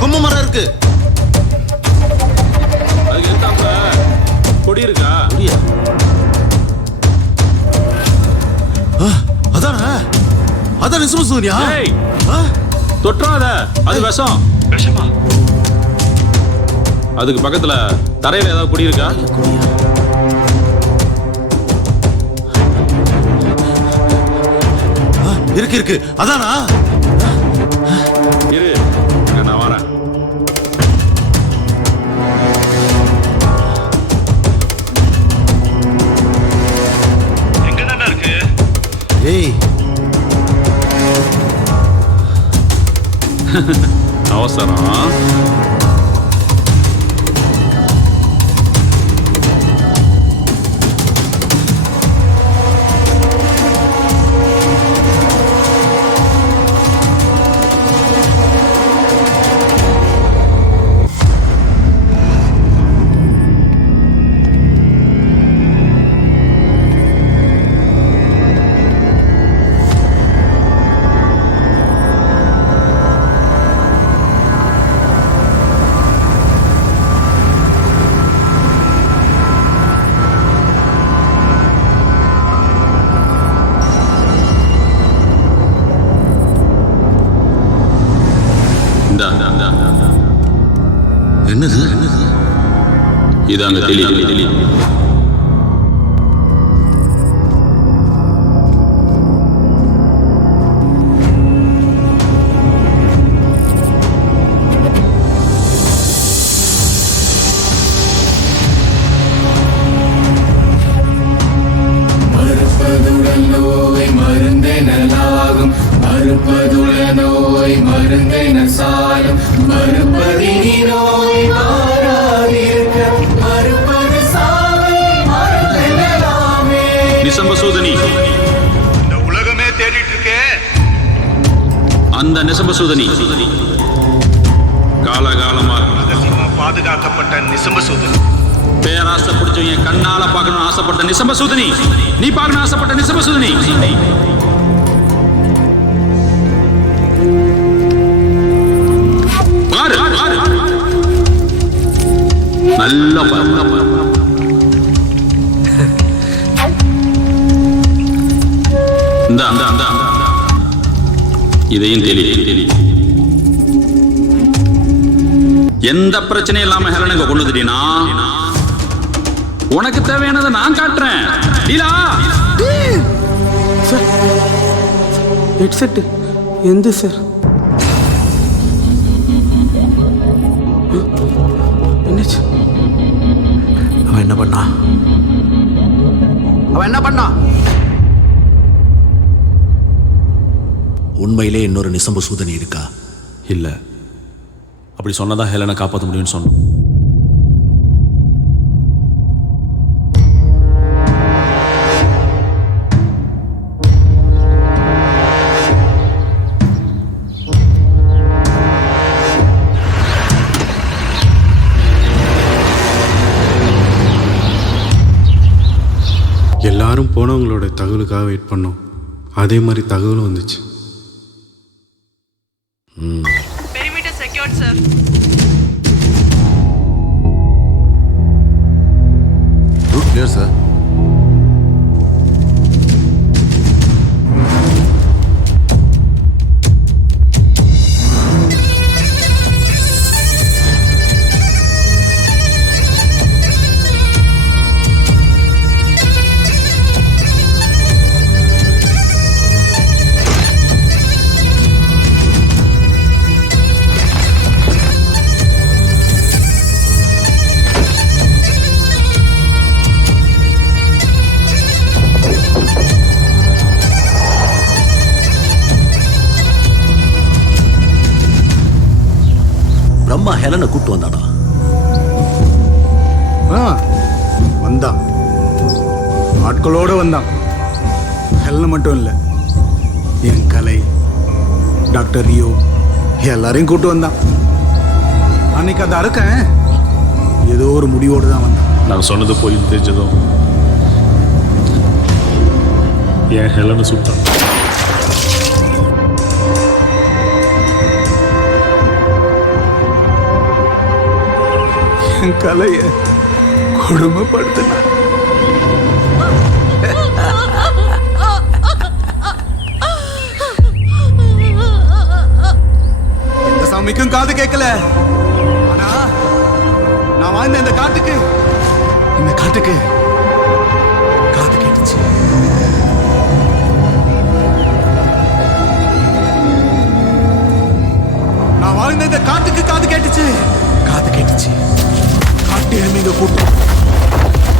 கொம்பு மரம் இருக்கு. அதுக்கு எத்தாப்புல கொடி இருக்கா? கொடியா? அதானா? அதான் நிசமசூரியா? தொற்றாத, அது விஷம். விஷமா? அதுக்கு பக்கத்துல தரையில ஏதாவது குடி இருக்கா? இருக்கு இருக்கு. அதானா? இரு, நான் வரேன். எங்க தானே இருக்கு? ஏய், அவசரம். என்னது? இதாங்க தெளி. மறுப்பதுடன் நோய் மருந்தெனலாகும், மறுப்பதுடன் நோய் மருந்தென சாலும், மறுப்பதினி நோய் மாறாதிருக்க, மறுப்பது சாவை மருந்தெனலாமே. நிசம்பசூதனி. இந்த உலகமே தேடிட்டு இருக்கே அந்த நிசம்பசூதனி காலகாலமா ரகசியமா பாதுகாக்கப்பட்ட நிசம்பசூதனி. பேராசை பிடிச்சவங்க கண்ணால பார்க்கணும்னு ஆசைப்பட்ட நிசம்பசூதனி. நீ பார்க்கணும் ஆசைப்பட்ட நிசம்பசூதனி. நல்ல இதையும் தெளி. எந்த பிரச்சனையும் இல்லாம ஹெலனுக்கு கொண்டு வந்துட்டீனா உனக்கு தேவையானதை நான் காட்டுறேன். சார் ஹெட்செட்டு எந்த சார்? என்னாச்சு? அவன் என்ன பண்ணா? உண்மையிலே இன்னொரு நிசம்ப சூதனி இருக்கா? இல்லை, அப்படி சொன்னதான் ஹெலனை காப்பாற்ற முடியும்னு சொன்னோம். எல்லாரும் போனவங்களோட தகவலுக்காக வெயிட் பண்ணோம். அதே மாதிரி தகவலும் வந்துச்சு. Perimeter secured, sir. Route clear, sir. Brahma ஹெலனை கூப்பிட்டு வந்தானா? வந்தான், ஆட்களோடு வந்தான். ஹெலனை மட்டும் இல்லை, என் கலை, டாக்டர் ரியோ எல்லாரையும் கூப்பிட்டு வந்தான். அன்னைக்கு அந்த அறுக்கன் ஏதோ ஒரு முடிவோடு தான் வந்தான். நான் சொன்னது போய் தெரிஞ்சதும் என் ஹெலனை சுட்டான். என் கலையை கொடுமைப்படுத்தினான். இந்த சாமிக்கும் காது கேட்கல. ஆனா நான் வாழ்ந்த இந்த காட்டுக்கு காது கேட்டுச்சு. நான் வாழ்ந்த இந்த காட்டுக்கு காது கேட்டுச்சு. காட்டு எருமைங்க கூட்டம்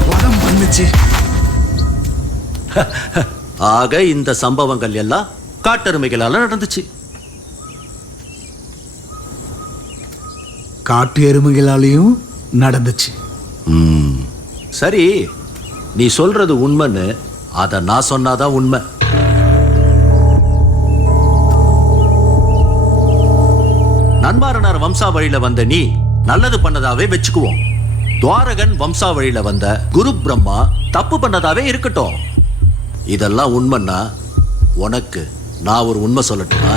வரம் பண்ணுச்சு. ஆக இந்த சம்பவங்கள் எல்லாம் காட்டெருமைகளால நடந்துச்சு. காட்டு எருமைகளாலையும் நடந்துச்சு. சரி, நீ சொல்றது உண்மைன்னு அத நான் சொன்னாதான் உண்மை. நன்மாரனார் வம்சாவழியில வந்த நீ நல்லது பண்ணதாவே வச்சுக்குவோம். துவாரகன் வம்சாவழியில வந்த குரு பிரம்மா தப்பு பண்ணதாவே இருக்கட்டும். இதெல்லாம் உண்மைன்னா உனக்கு நான் ஒரு உண்மை சொல்லட்டுமா?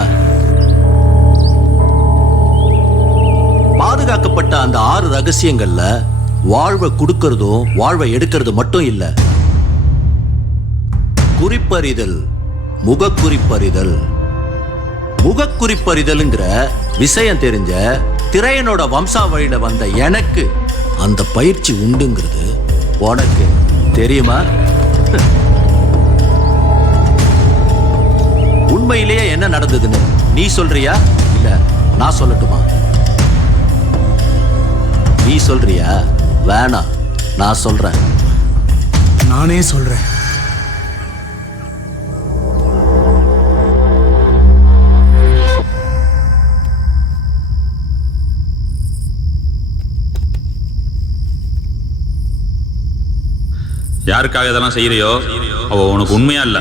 பாதுகாக்கப்பட்ட அந்த 6 ரகசியங்கள்ல வாழ்வை கொடுக்கறதும் வாழ்வை எடுக்கிறது மட்டும் இல்ல. குறிப்பறிதல், முகக்குறிப்பறிதல். முகக்குறிப்பறிதல்ங்கிற விஷயம் தெரிஞ்ச திரையனோட வம்சாவழியில வந்த எனக்கு அந்த பயிற்சி உண்டுங்கிறது உனக்கு தெரியுமா? உண்மையிலேயே என்ன நடந்ததுன்னு நீ சொல்றியா இல்ல நான் சொல்லட்டுமா? நீ சொல்றியா? வேணாம், நான் சொல்றேன். நானே சொல்றேன். யாருக்காக இதெல்லாம் செய்யறியோ அவ உனக்கு உண்மையா இல்ல.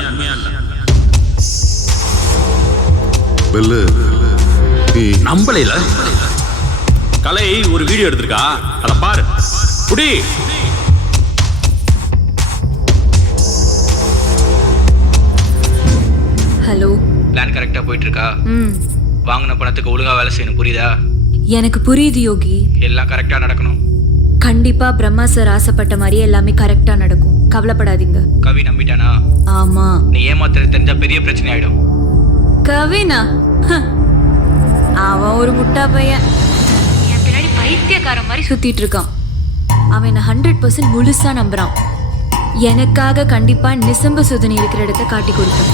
நம்பலைல கலை ஒரு வீடியோ எடுத்திருக்கா, அத பாரு. குடி. ஹலோ. பிளான் கரெக்டா போயிட்டு இருக்கா? வாங்கின பணத்துக்கு ஒழுங்கா வேலை செய்யணும், புரியுதா? எனக்கு புரியுது யோகி. எல்லாம் கரெக்டா நடக்கணும். கண்டிப்பா பிரம்மா சார் ஆசைப்பட்ட மாதிரியே எல்லாமே கரெக்டா நடக்கும், கவலைப்படாதீங்க. கவி நம்பிட்டானா? ஆமா. நீ ஏமாத்துறது தெரிஞ்சா பெரிய பிரச்சனை ஆயிடும். கவினா அவன் ஒரு முட்டா பையன். என் பின்னாடி பைத்தியக்காரன் மாதிரி சுத்திட்டு இருக்கான். அவன் என்ன 100% முழுசா நம்புறான். எனக்காக கண்டிப்பா நிசம்ப சுதனி இருக்கிற இடத்த காட்டி கொடுத்தான்.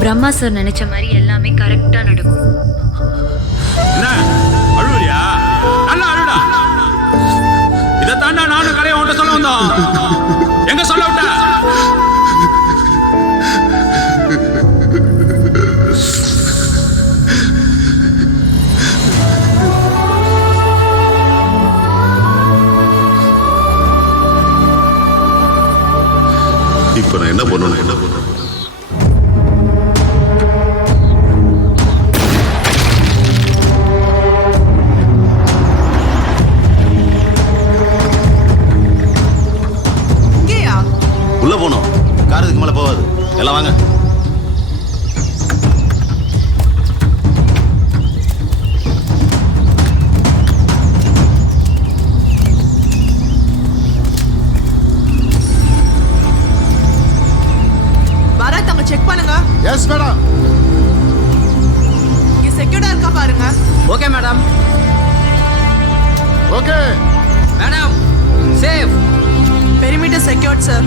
பிரம்மா சார் நினைச்ச மாதிரி எல்லாமே கரெக்டா நடக்கும். அழுவியா? நல்லா அழுடா. இதை தாண்டா நானும் கலையை உன்ட்ட சொல்ல வந்தோம். எங்க சொல்ல விட்ட? இப்போ நான் என்ன பண்ணணும்? இங்கேயா? உள்ள போகணும். கார் இதுக்கு மேலே போகாது. எல்லாம் வாங்க. பரத் அங்க செக் பண்ணுங்க. Yes madam. இங்க செக்யூர்டா இருக்கா பாருங்க. Okay madam. Okay madam safe. Perimeter secured sir.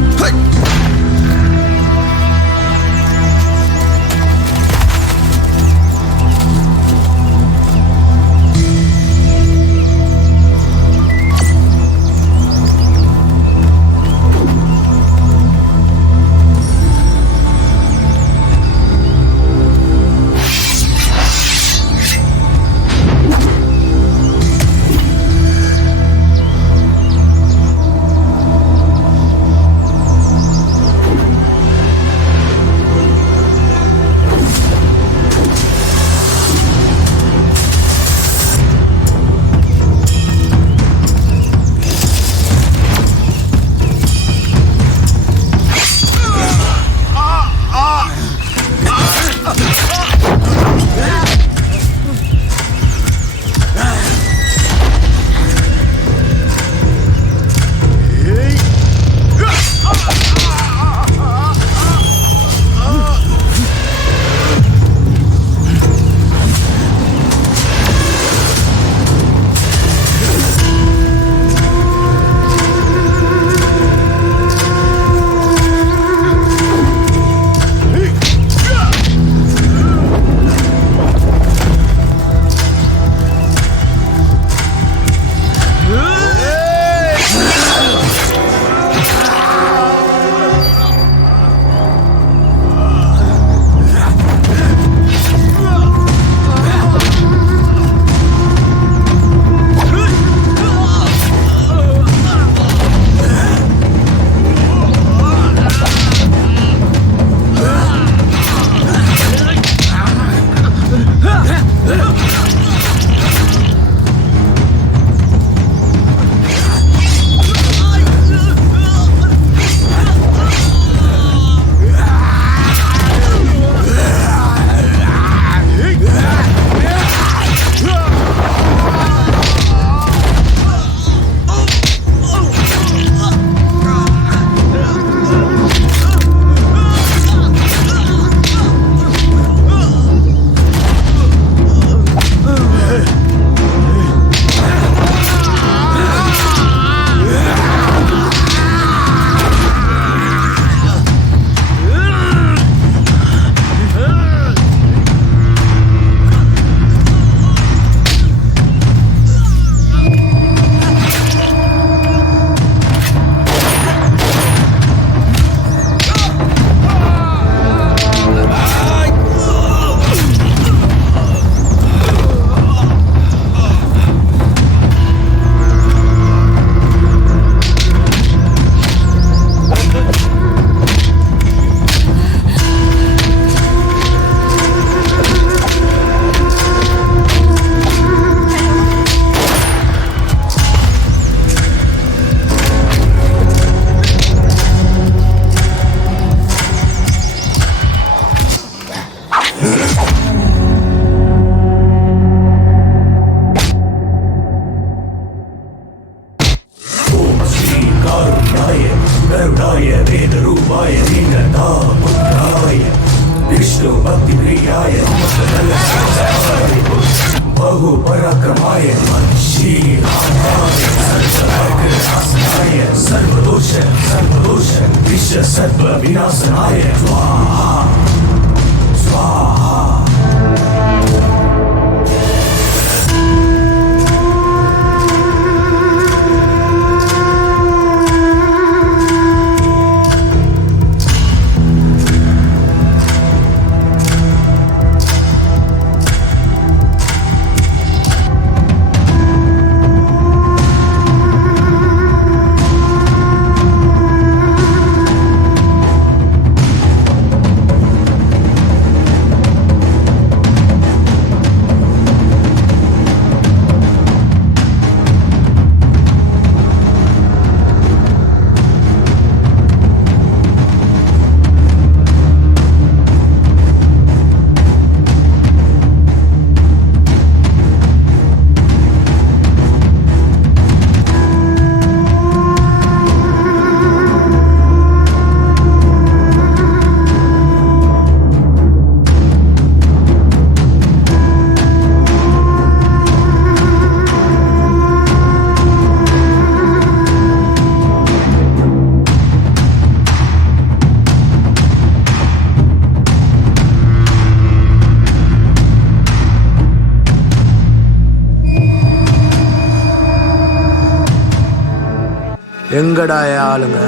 எங்கடா ஆளுங்க?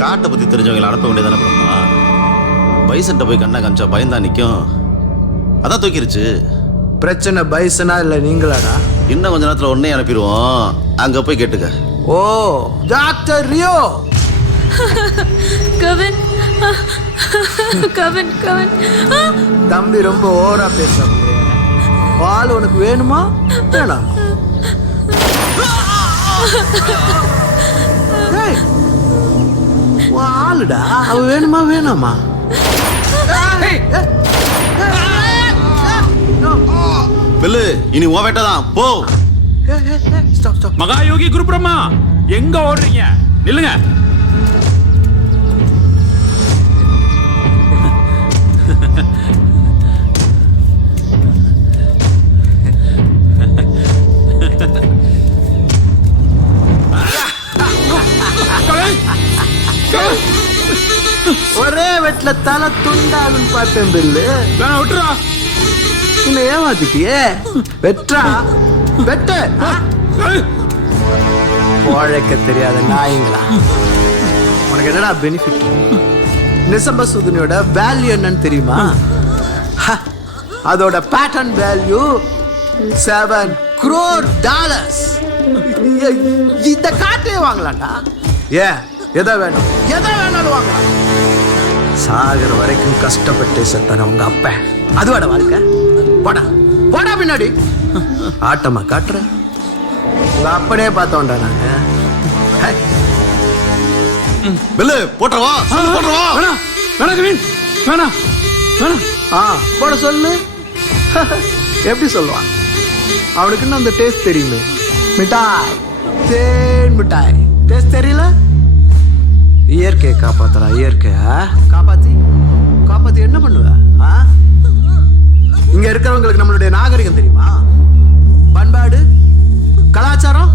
காட்டை பற்றி தெரிஞ்சவங்களை அனுப்ப வேண்டியதானே பிரம்மா. பைசன்ட்ட போய் கண்ணை காமிச்சா பயந்தா நிற்கும். அதான் தூக்கிருச்சு. பிரச்சனை பைசனா இல்லை நீங்களாடா? இன்னும் கொஞ்ச நேரத்தில் உடனே அனுப்பிடுவோம். அங்கே போய் கேட்டுக்க. ஓ டாக்டர் ரியோ. கவின் கவின் கவின் தம்பி ரொம்ப ஓவரா பேசுறாங்க. பால் உனக்கு வேணுமா வேணாம்? ஆளுடா அவ வேணுமா வேணாமா? பில்லு இனி உன் வேட்டை தான் போ. மகாயோகி குரு பிரம்மா எங்க ஓடுறீங்க? நில்லுங்க. ஒரே வெட்ல தலை துண்டாலும் பார்த்தேன் பில்லு. விட்டுறா. இன்னும் ஏமாத்திட்டியே. வெற்றா வெட்ட உழைக்க தெரியாத நாய்ங்களா. உனக்கு என்னடா பெனிஃபிட்? நிசம்ப சுதுனியோட வேல்யூ என்னன்னு தெரியுமா? அதோட பேட்டர்ன் வேல்யூ $7 crore. இந்த காட்டே வாங்கலாம்டா. ஏன் எதை வேணும் எதை வேணாலும் வாங்கலாம். சாகர வரைக்கும் கஷ்டப்பட்டு செத்தான உங்க அப்ப அதுவாட வாழ்க்கை. போடா போடா பின்னாடி. ஆட்டமா காட்டுற உங்க அப்பனே பார்த்தோம்டா நாங்க. பில்லு போட்டுறவா போட்டுறவா. வேணாம் வேணாம் கவின் வேணாம் வேணாம். போட சொல்லு. எப்படி சொல்லுவான்? அவனுக்கு இன்னும் அந்த டேஸ்ட் தெரியுமே. மிட்டாய் தேன் மிட்டாய் டேஸ்ட் தெரியல. இயற்கையை காப்பாத்தரா. இயற்கையா காப்பாத்தி காப்பாத்தி என்ன பண்ணுவ? இங்க இருக்கிறவங்களுக்கு நம்மளுடைய நாகரிகம் தெரியுமா? பண்பாடு கலாச்சாரம்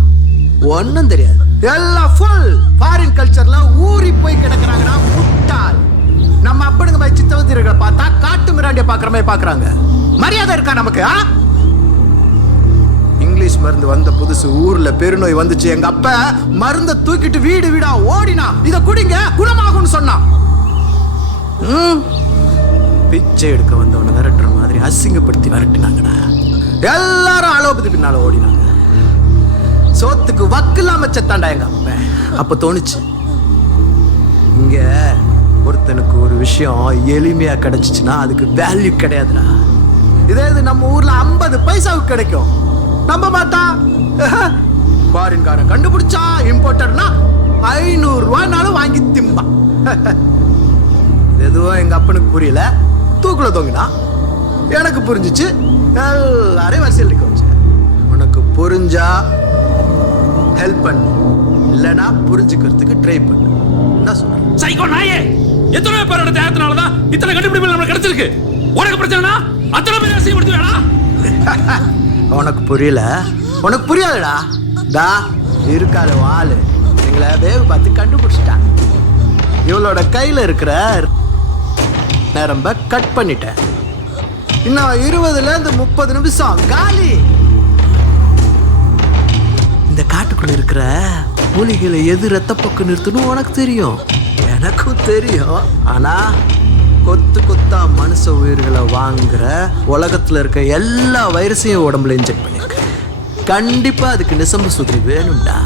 ஒன்னும் தெரியாது. எல்லாம் ஃபுல் ஃபாரின் கல்ச்சர்ல ஊறி போய் கிடக்குறாங்கன்னா முட்டாள். நம்ம அப்படிங்க போய் சித்தவதிகளை பார்த்தா காட்டு மிராண்டிய பாக்குற மாதிரி பாக்குறாங்க. மரியாதை இருக்கா நமக்கு? இங்கிலீஷ் மருந்து வந்த புதுசு ஊர்ல பெருநோய் வந்துச்சு. எங்க அப்ப மருந்த தூக்கிட்டு வீடு வீடா ஓடினா இத குடிங்க குணமாகும்னு சொன்னான். பிச்சை எடுக்க வந்தவனை விரட்டுற மாதிரி அசிங்கப்படுத்தி விரட்டினாங்கடா. எல்லாரும் அலோபதி பின்னால ஓடினாங்க. சோத்துக்கு வக்கில்லாம செத்தாண்டா எங்க அப்ப. அப்ப தோணுச்சு இங்க ஒருத்தனுக்கு ஒரு விஷயம் எளிமையா கிடைச்சிச்சுன்னா அதுக்கு வேல்யூ கிடையாதுடா. இதே இது நம்ம ஊர்ல 50 பைசாவுக்கு கிடைக்கும். நம்ப மாட்டா. ஃபாரின்காரன் கண்டுபிடிச்சா இம்போர்ட்டர்னா 500 ரூபாய்னாலும் வாங்கி திம்பான். எதுவும் எங்க அப்பனுக்கு புரியல. தூக்குல தொங்கினா எனக்கு புரிஞ்சிச்சு. எல்லாரையும் வரிசையில் நிற்க வச்சு. உனக்கு புரிஞ்சா ஹெல்ப் பண்ணு, இல்லைன்னா புரிஞ்சுக்கிறதுக்கு ட்ரை பண்ணு. என்ன சொல்ற? சைக்கோ நாயே, எத்தனை பேரோட தேகத்தினாலதான் இத்தனை கண்டுபிடிப்புகள் நமக்கு கிடைச்சிருக்கு. உனக்கு பிரச்சனைனா அத்தனை பேர் அசிங்கப்படுத்தி வேணா. உனக்கு புரியல. உனக்கு புரியாதுடா. டா இருக்காது ஆளு எங்களை வேவு பார்த்து கண்டுபிடிச்சிட்டான். இவளோட கையில இருக்கிற நரம்ப கட் பண்ணிட்டேன். இன்னும் 20 to 30 நிமிஷம் காலி. இந்த காட்டுக்குள்ள இருக்கிற மூலிகையில எது ரத்தப்போக்கு நிறுத்தணும் உனக்கு தெரியும், எனக்கும் தெரியும். ஆனா கொத்து கொத்தா மனுஷ உயிர்களை வாங்குற உலகத்துல இருக்க எல்லா வைரஸையும் உடம்புல இன்ஜெக்ட் பண்ணிருக்க. கண்டிப்பா அதுக்கு நிசம்ப சுதி வேணும்டா.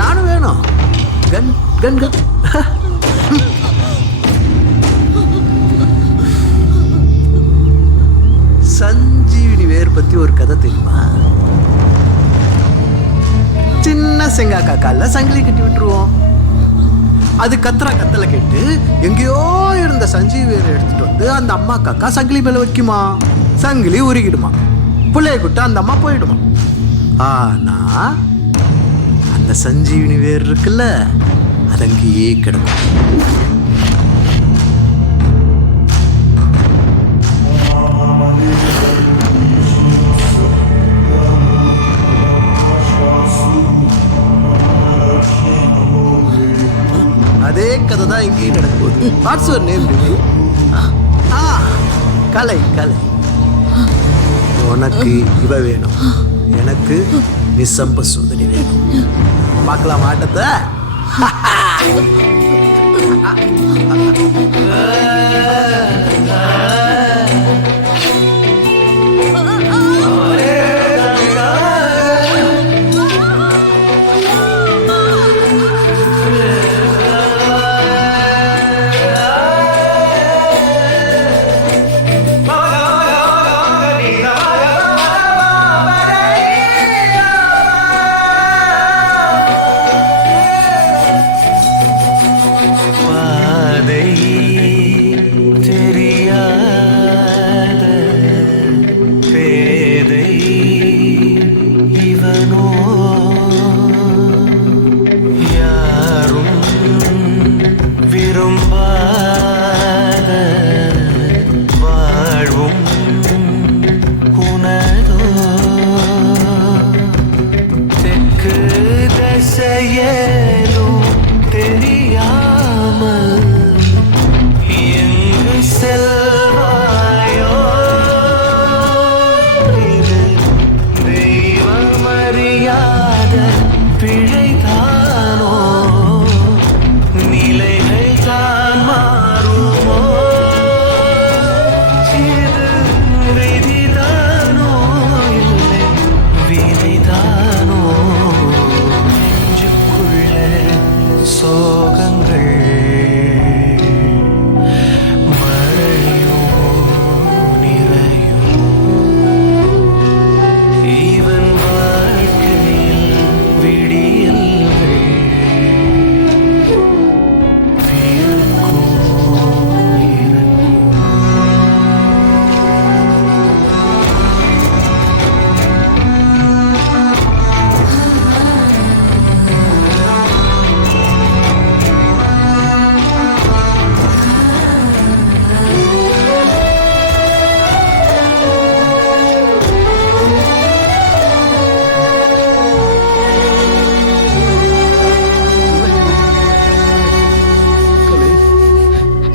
நானும் வேணும். கன் கன் கன். சஞ்சீவினி வேர் பத்தி ஒரு கதை தெரியுமா? சின்ன செங்காக்கா கால சங்கிலி கட்டி விட்டுருவோம். அது கத்துற கத்தலை கேட்டு எங்கேயோ இருந்த சஞ்சீவி வேரை எடுத்துட்டு வந்து அந்த அம்மா காக்கா சங்கிலி மேல வைக்குமா. சங்கிலி உருகிடுமா. பிள்ளைய கூட்ட அந்த அம்மா போயிடுமா. ஆனா அந்த சஞ்சீவினி வேர் இருக்குல்ல, அது அங்கேயே கிடக்கும். அதே கதை தான் இங்கேயும் நடக்குது. What's your name? Kalai Kalai. உனக்கு இவ வேணும், எனக்கு நிசம்ப சோதனை வேணும். பார்க்கலாம் ஆட்டத்தை.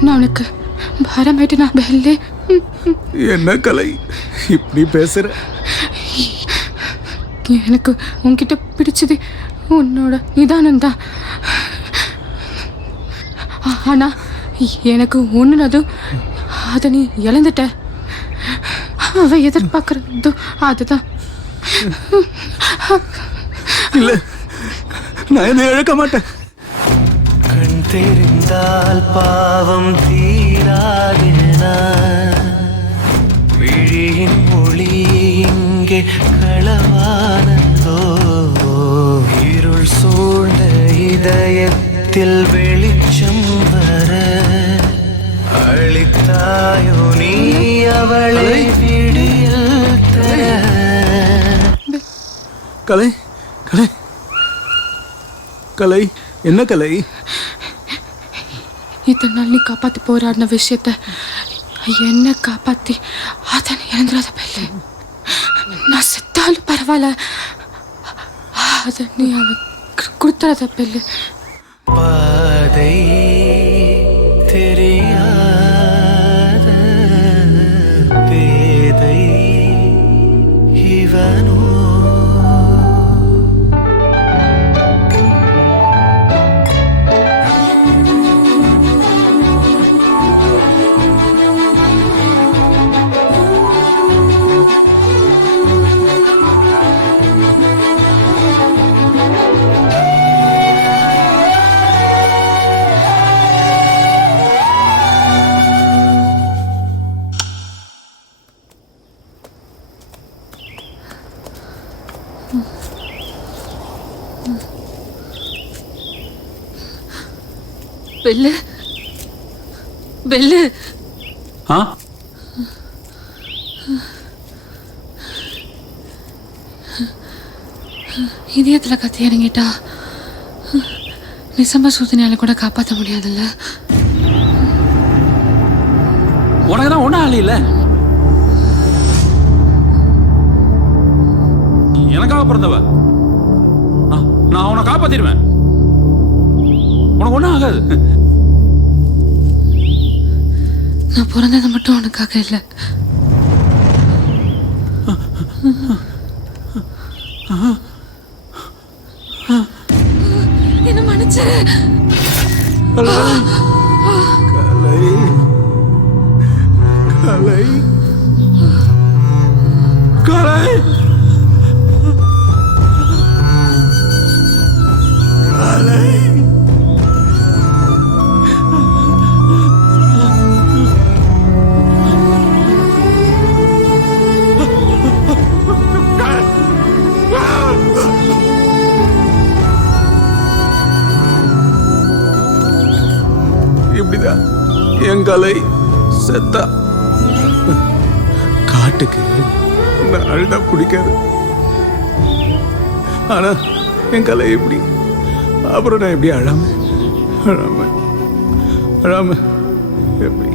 நான் உனக்கு பாரமாயிட்டு நான் பெல்லே. என்ன கலை இப்படி பேசுற? எனக்கு உன்கிட்ட பிடிச்சது உன்னோட நிதானம் தான். ஆனா எனக்கு ஒன்றுனதும் அதை நீ இழந்துட்ட. அவ எதிர்பார்க்கறதும் அதுதான். இல்ல, நான் இதை இழக்க மாட்டேன். கண் தெரிந்தால் பாவம் தீராதேனா, விழியின் மொழி இங்கே களவானதோ, இருள் சூழ்ந்த இதயத்தில் வெளிச்சம் வர அளித்தாயோ நீ அவளை விடியல் தர. கலை கலை கலை என்ன கலை? இத்தனை நாள் நீ காப்பாற்றி போராடின விஷயத்த என்ன காப்பாற்றி அதை நீ இழந்துடாத பெல்லு. நான் செத்தாலும் பரவாயில்ல, அதை நீ அவனுக்கு கொடுத்துடாத பெல்லு. பாதை தெரியாத பேதை இவனோ. பெல்லு பெல்லு இதயத்தில் கத்தி இறங்கிட்டா நிசம்ப சூதனையால கூட காப்பாற்ற முடியாதுல்ல. உனக்கு தான் ஒன்றும் ஆளு இல்லை. எனக்காக பிறந்தவ. நான் உன்னை காப்பாத்திடுவேன். உனக்கு ஒன்றும் ஆகாது. நான் பிறந்தது மட்டும் உனக்காக இல்லை. மன்னிச்சிரு. கலை கலை கலை கலை இப்படிதான் என் கலை செத்தா. காட்டுக்கு நான் அழுதா பிடிக்காது, ஆனா என் கலை எப்படி, அப்புறம் நான் எப்படி அழாம அழாம அழாம எப்படி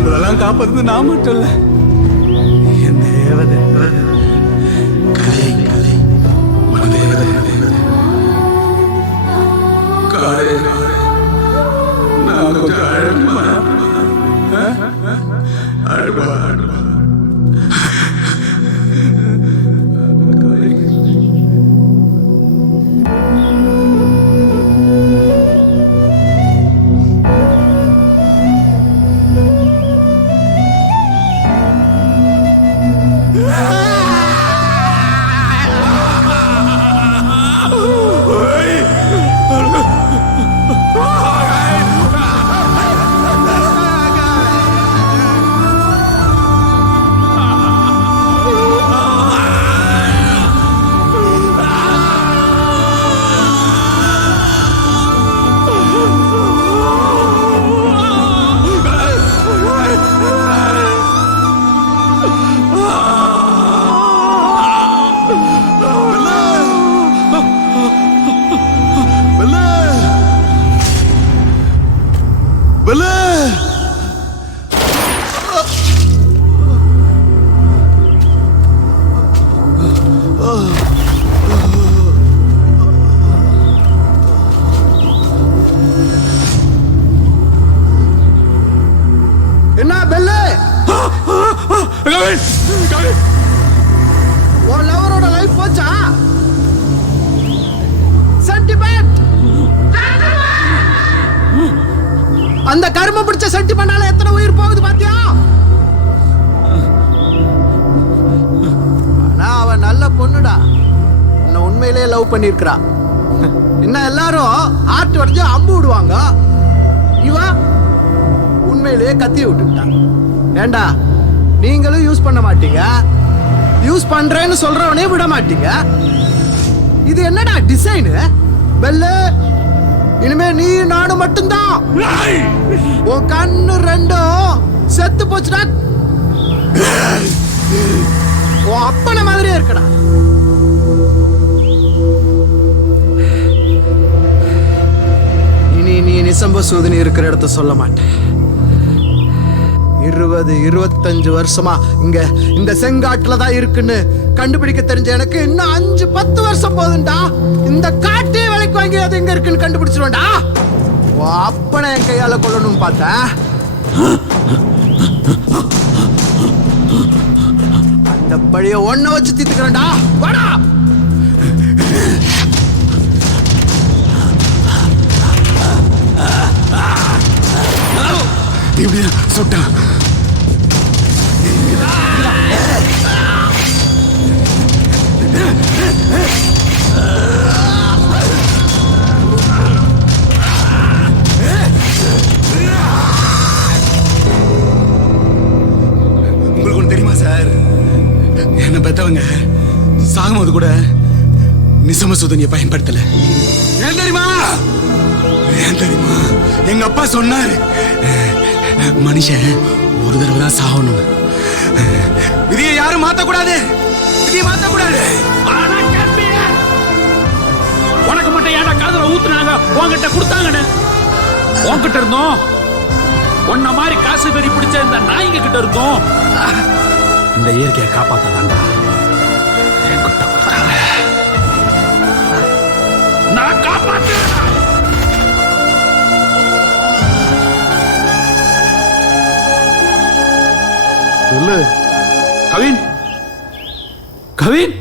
இதெல்லாம் காப்பாத்து நான் மட்டும் இல்ல, என் தேவதை கலை கலை மனதேவதை காடு. நான் கொஞ்சம் அழுமா அழுவா அழுவா என்ன பெல்லு, உன் லவரோட லைஃப் போச்சா? சென்டிமெண்ட், அந்த கரும பிடிச்ச சென்டிமெண்டால எத்தனை உயிர் போகுது பாத்தியா? ஆனா அவ நல்ல பொண்ணுடா, உன்னை உண்மையிலேயே லவ் பண்ணிருக்கிறா. இன்னும் எல்லாரும் ஆட்டு உடஞ்சு அம்பு விடுவாங்க, இவ உண்மையிலேயே கத்தி விட்டுட்டான். ஏண்டா நீங்களும் யூஸ் பண்ண மாட்டீங்க, யூஸ் பண்றேன்னு சொல்றவனே விட மாட்டீங்க. இது என்னடா டிசைன் பெல்லு? இனிமே நீ நானும் மட்டும்தான். உன் கண்ணு ரெண்டும் செத்து போச்சுடா, உன் அப்பன மாதிரியே இருக்கடா. இனி நீ நிசம்ப சூதினி இருக்கிற இடத்த சொல்ல மாட்டேன். 20-25 வருஷமா இங்க இந்த செங்காட்டுல தான் இருக்குன்னு கண்டுபிடிக்க தெரிஞ்ச எனக்கு இன்னும் 5-10 வருஷம் போதுண்டா. இந்த காட்டே விலைக்கு வாங்கி அது எங்க இருக்குன்னு கண்டுபிடிச்சிருவேன்டா. அப்பனை என் கையால கொல்லணும்னு பார்த்தேன், அந்த பழிய ஒன்ன வச்சு தீத்துக்கிறேன்டா. வாடா. இப்படியா சுட்டான்? உங்களுக்கு ஒன்று தெரியுமா சார், என்ன பெத்தவங்க சாகும்போது கூட நிசம சுதனியை பயன்படுத்தல. ஏன் தெரியுமா? ஏன் தெரியுமா? எங்க அப்பா சொன்னாரு, மனுஷன் ஒரு தடவை தான் சாகணும், விதியை யாரும் மாத்தக்கூடாது, விதியை மாத்தக்கூடாது. உனக்கு மட்டும் ஏன்டா காதுல ஊத்துனாங்க, உன்கிட்ட கொடுத்தாங்கன்னு? உன்கிட்ட இருந்தோம், உன்ன மாதிரி காசு வெறி பிடிச்ச இந்த நாய்ங்க கிட்ட இருந்தோம். இந்த இயற்கையை காப்பாத்ததாண்டா என்கிட்ட கொடுத்தாங்க. நான் காப்பாத்துறேன். சொல்லு கவின், கவின்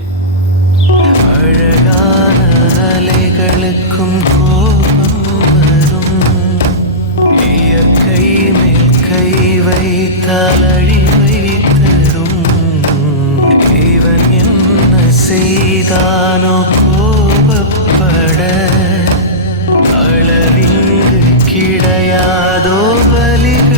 அழகான அலைகளுக்கும் கோபம் வரும். இயற்கை மேல் கை வைத்தால் அழிவை தரும். இவன் என்ன செய்தானோ கோபப்பட அளவிங்கு கிடையாதோ பலிகள்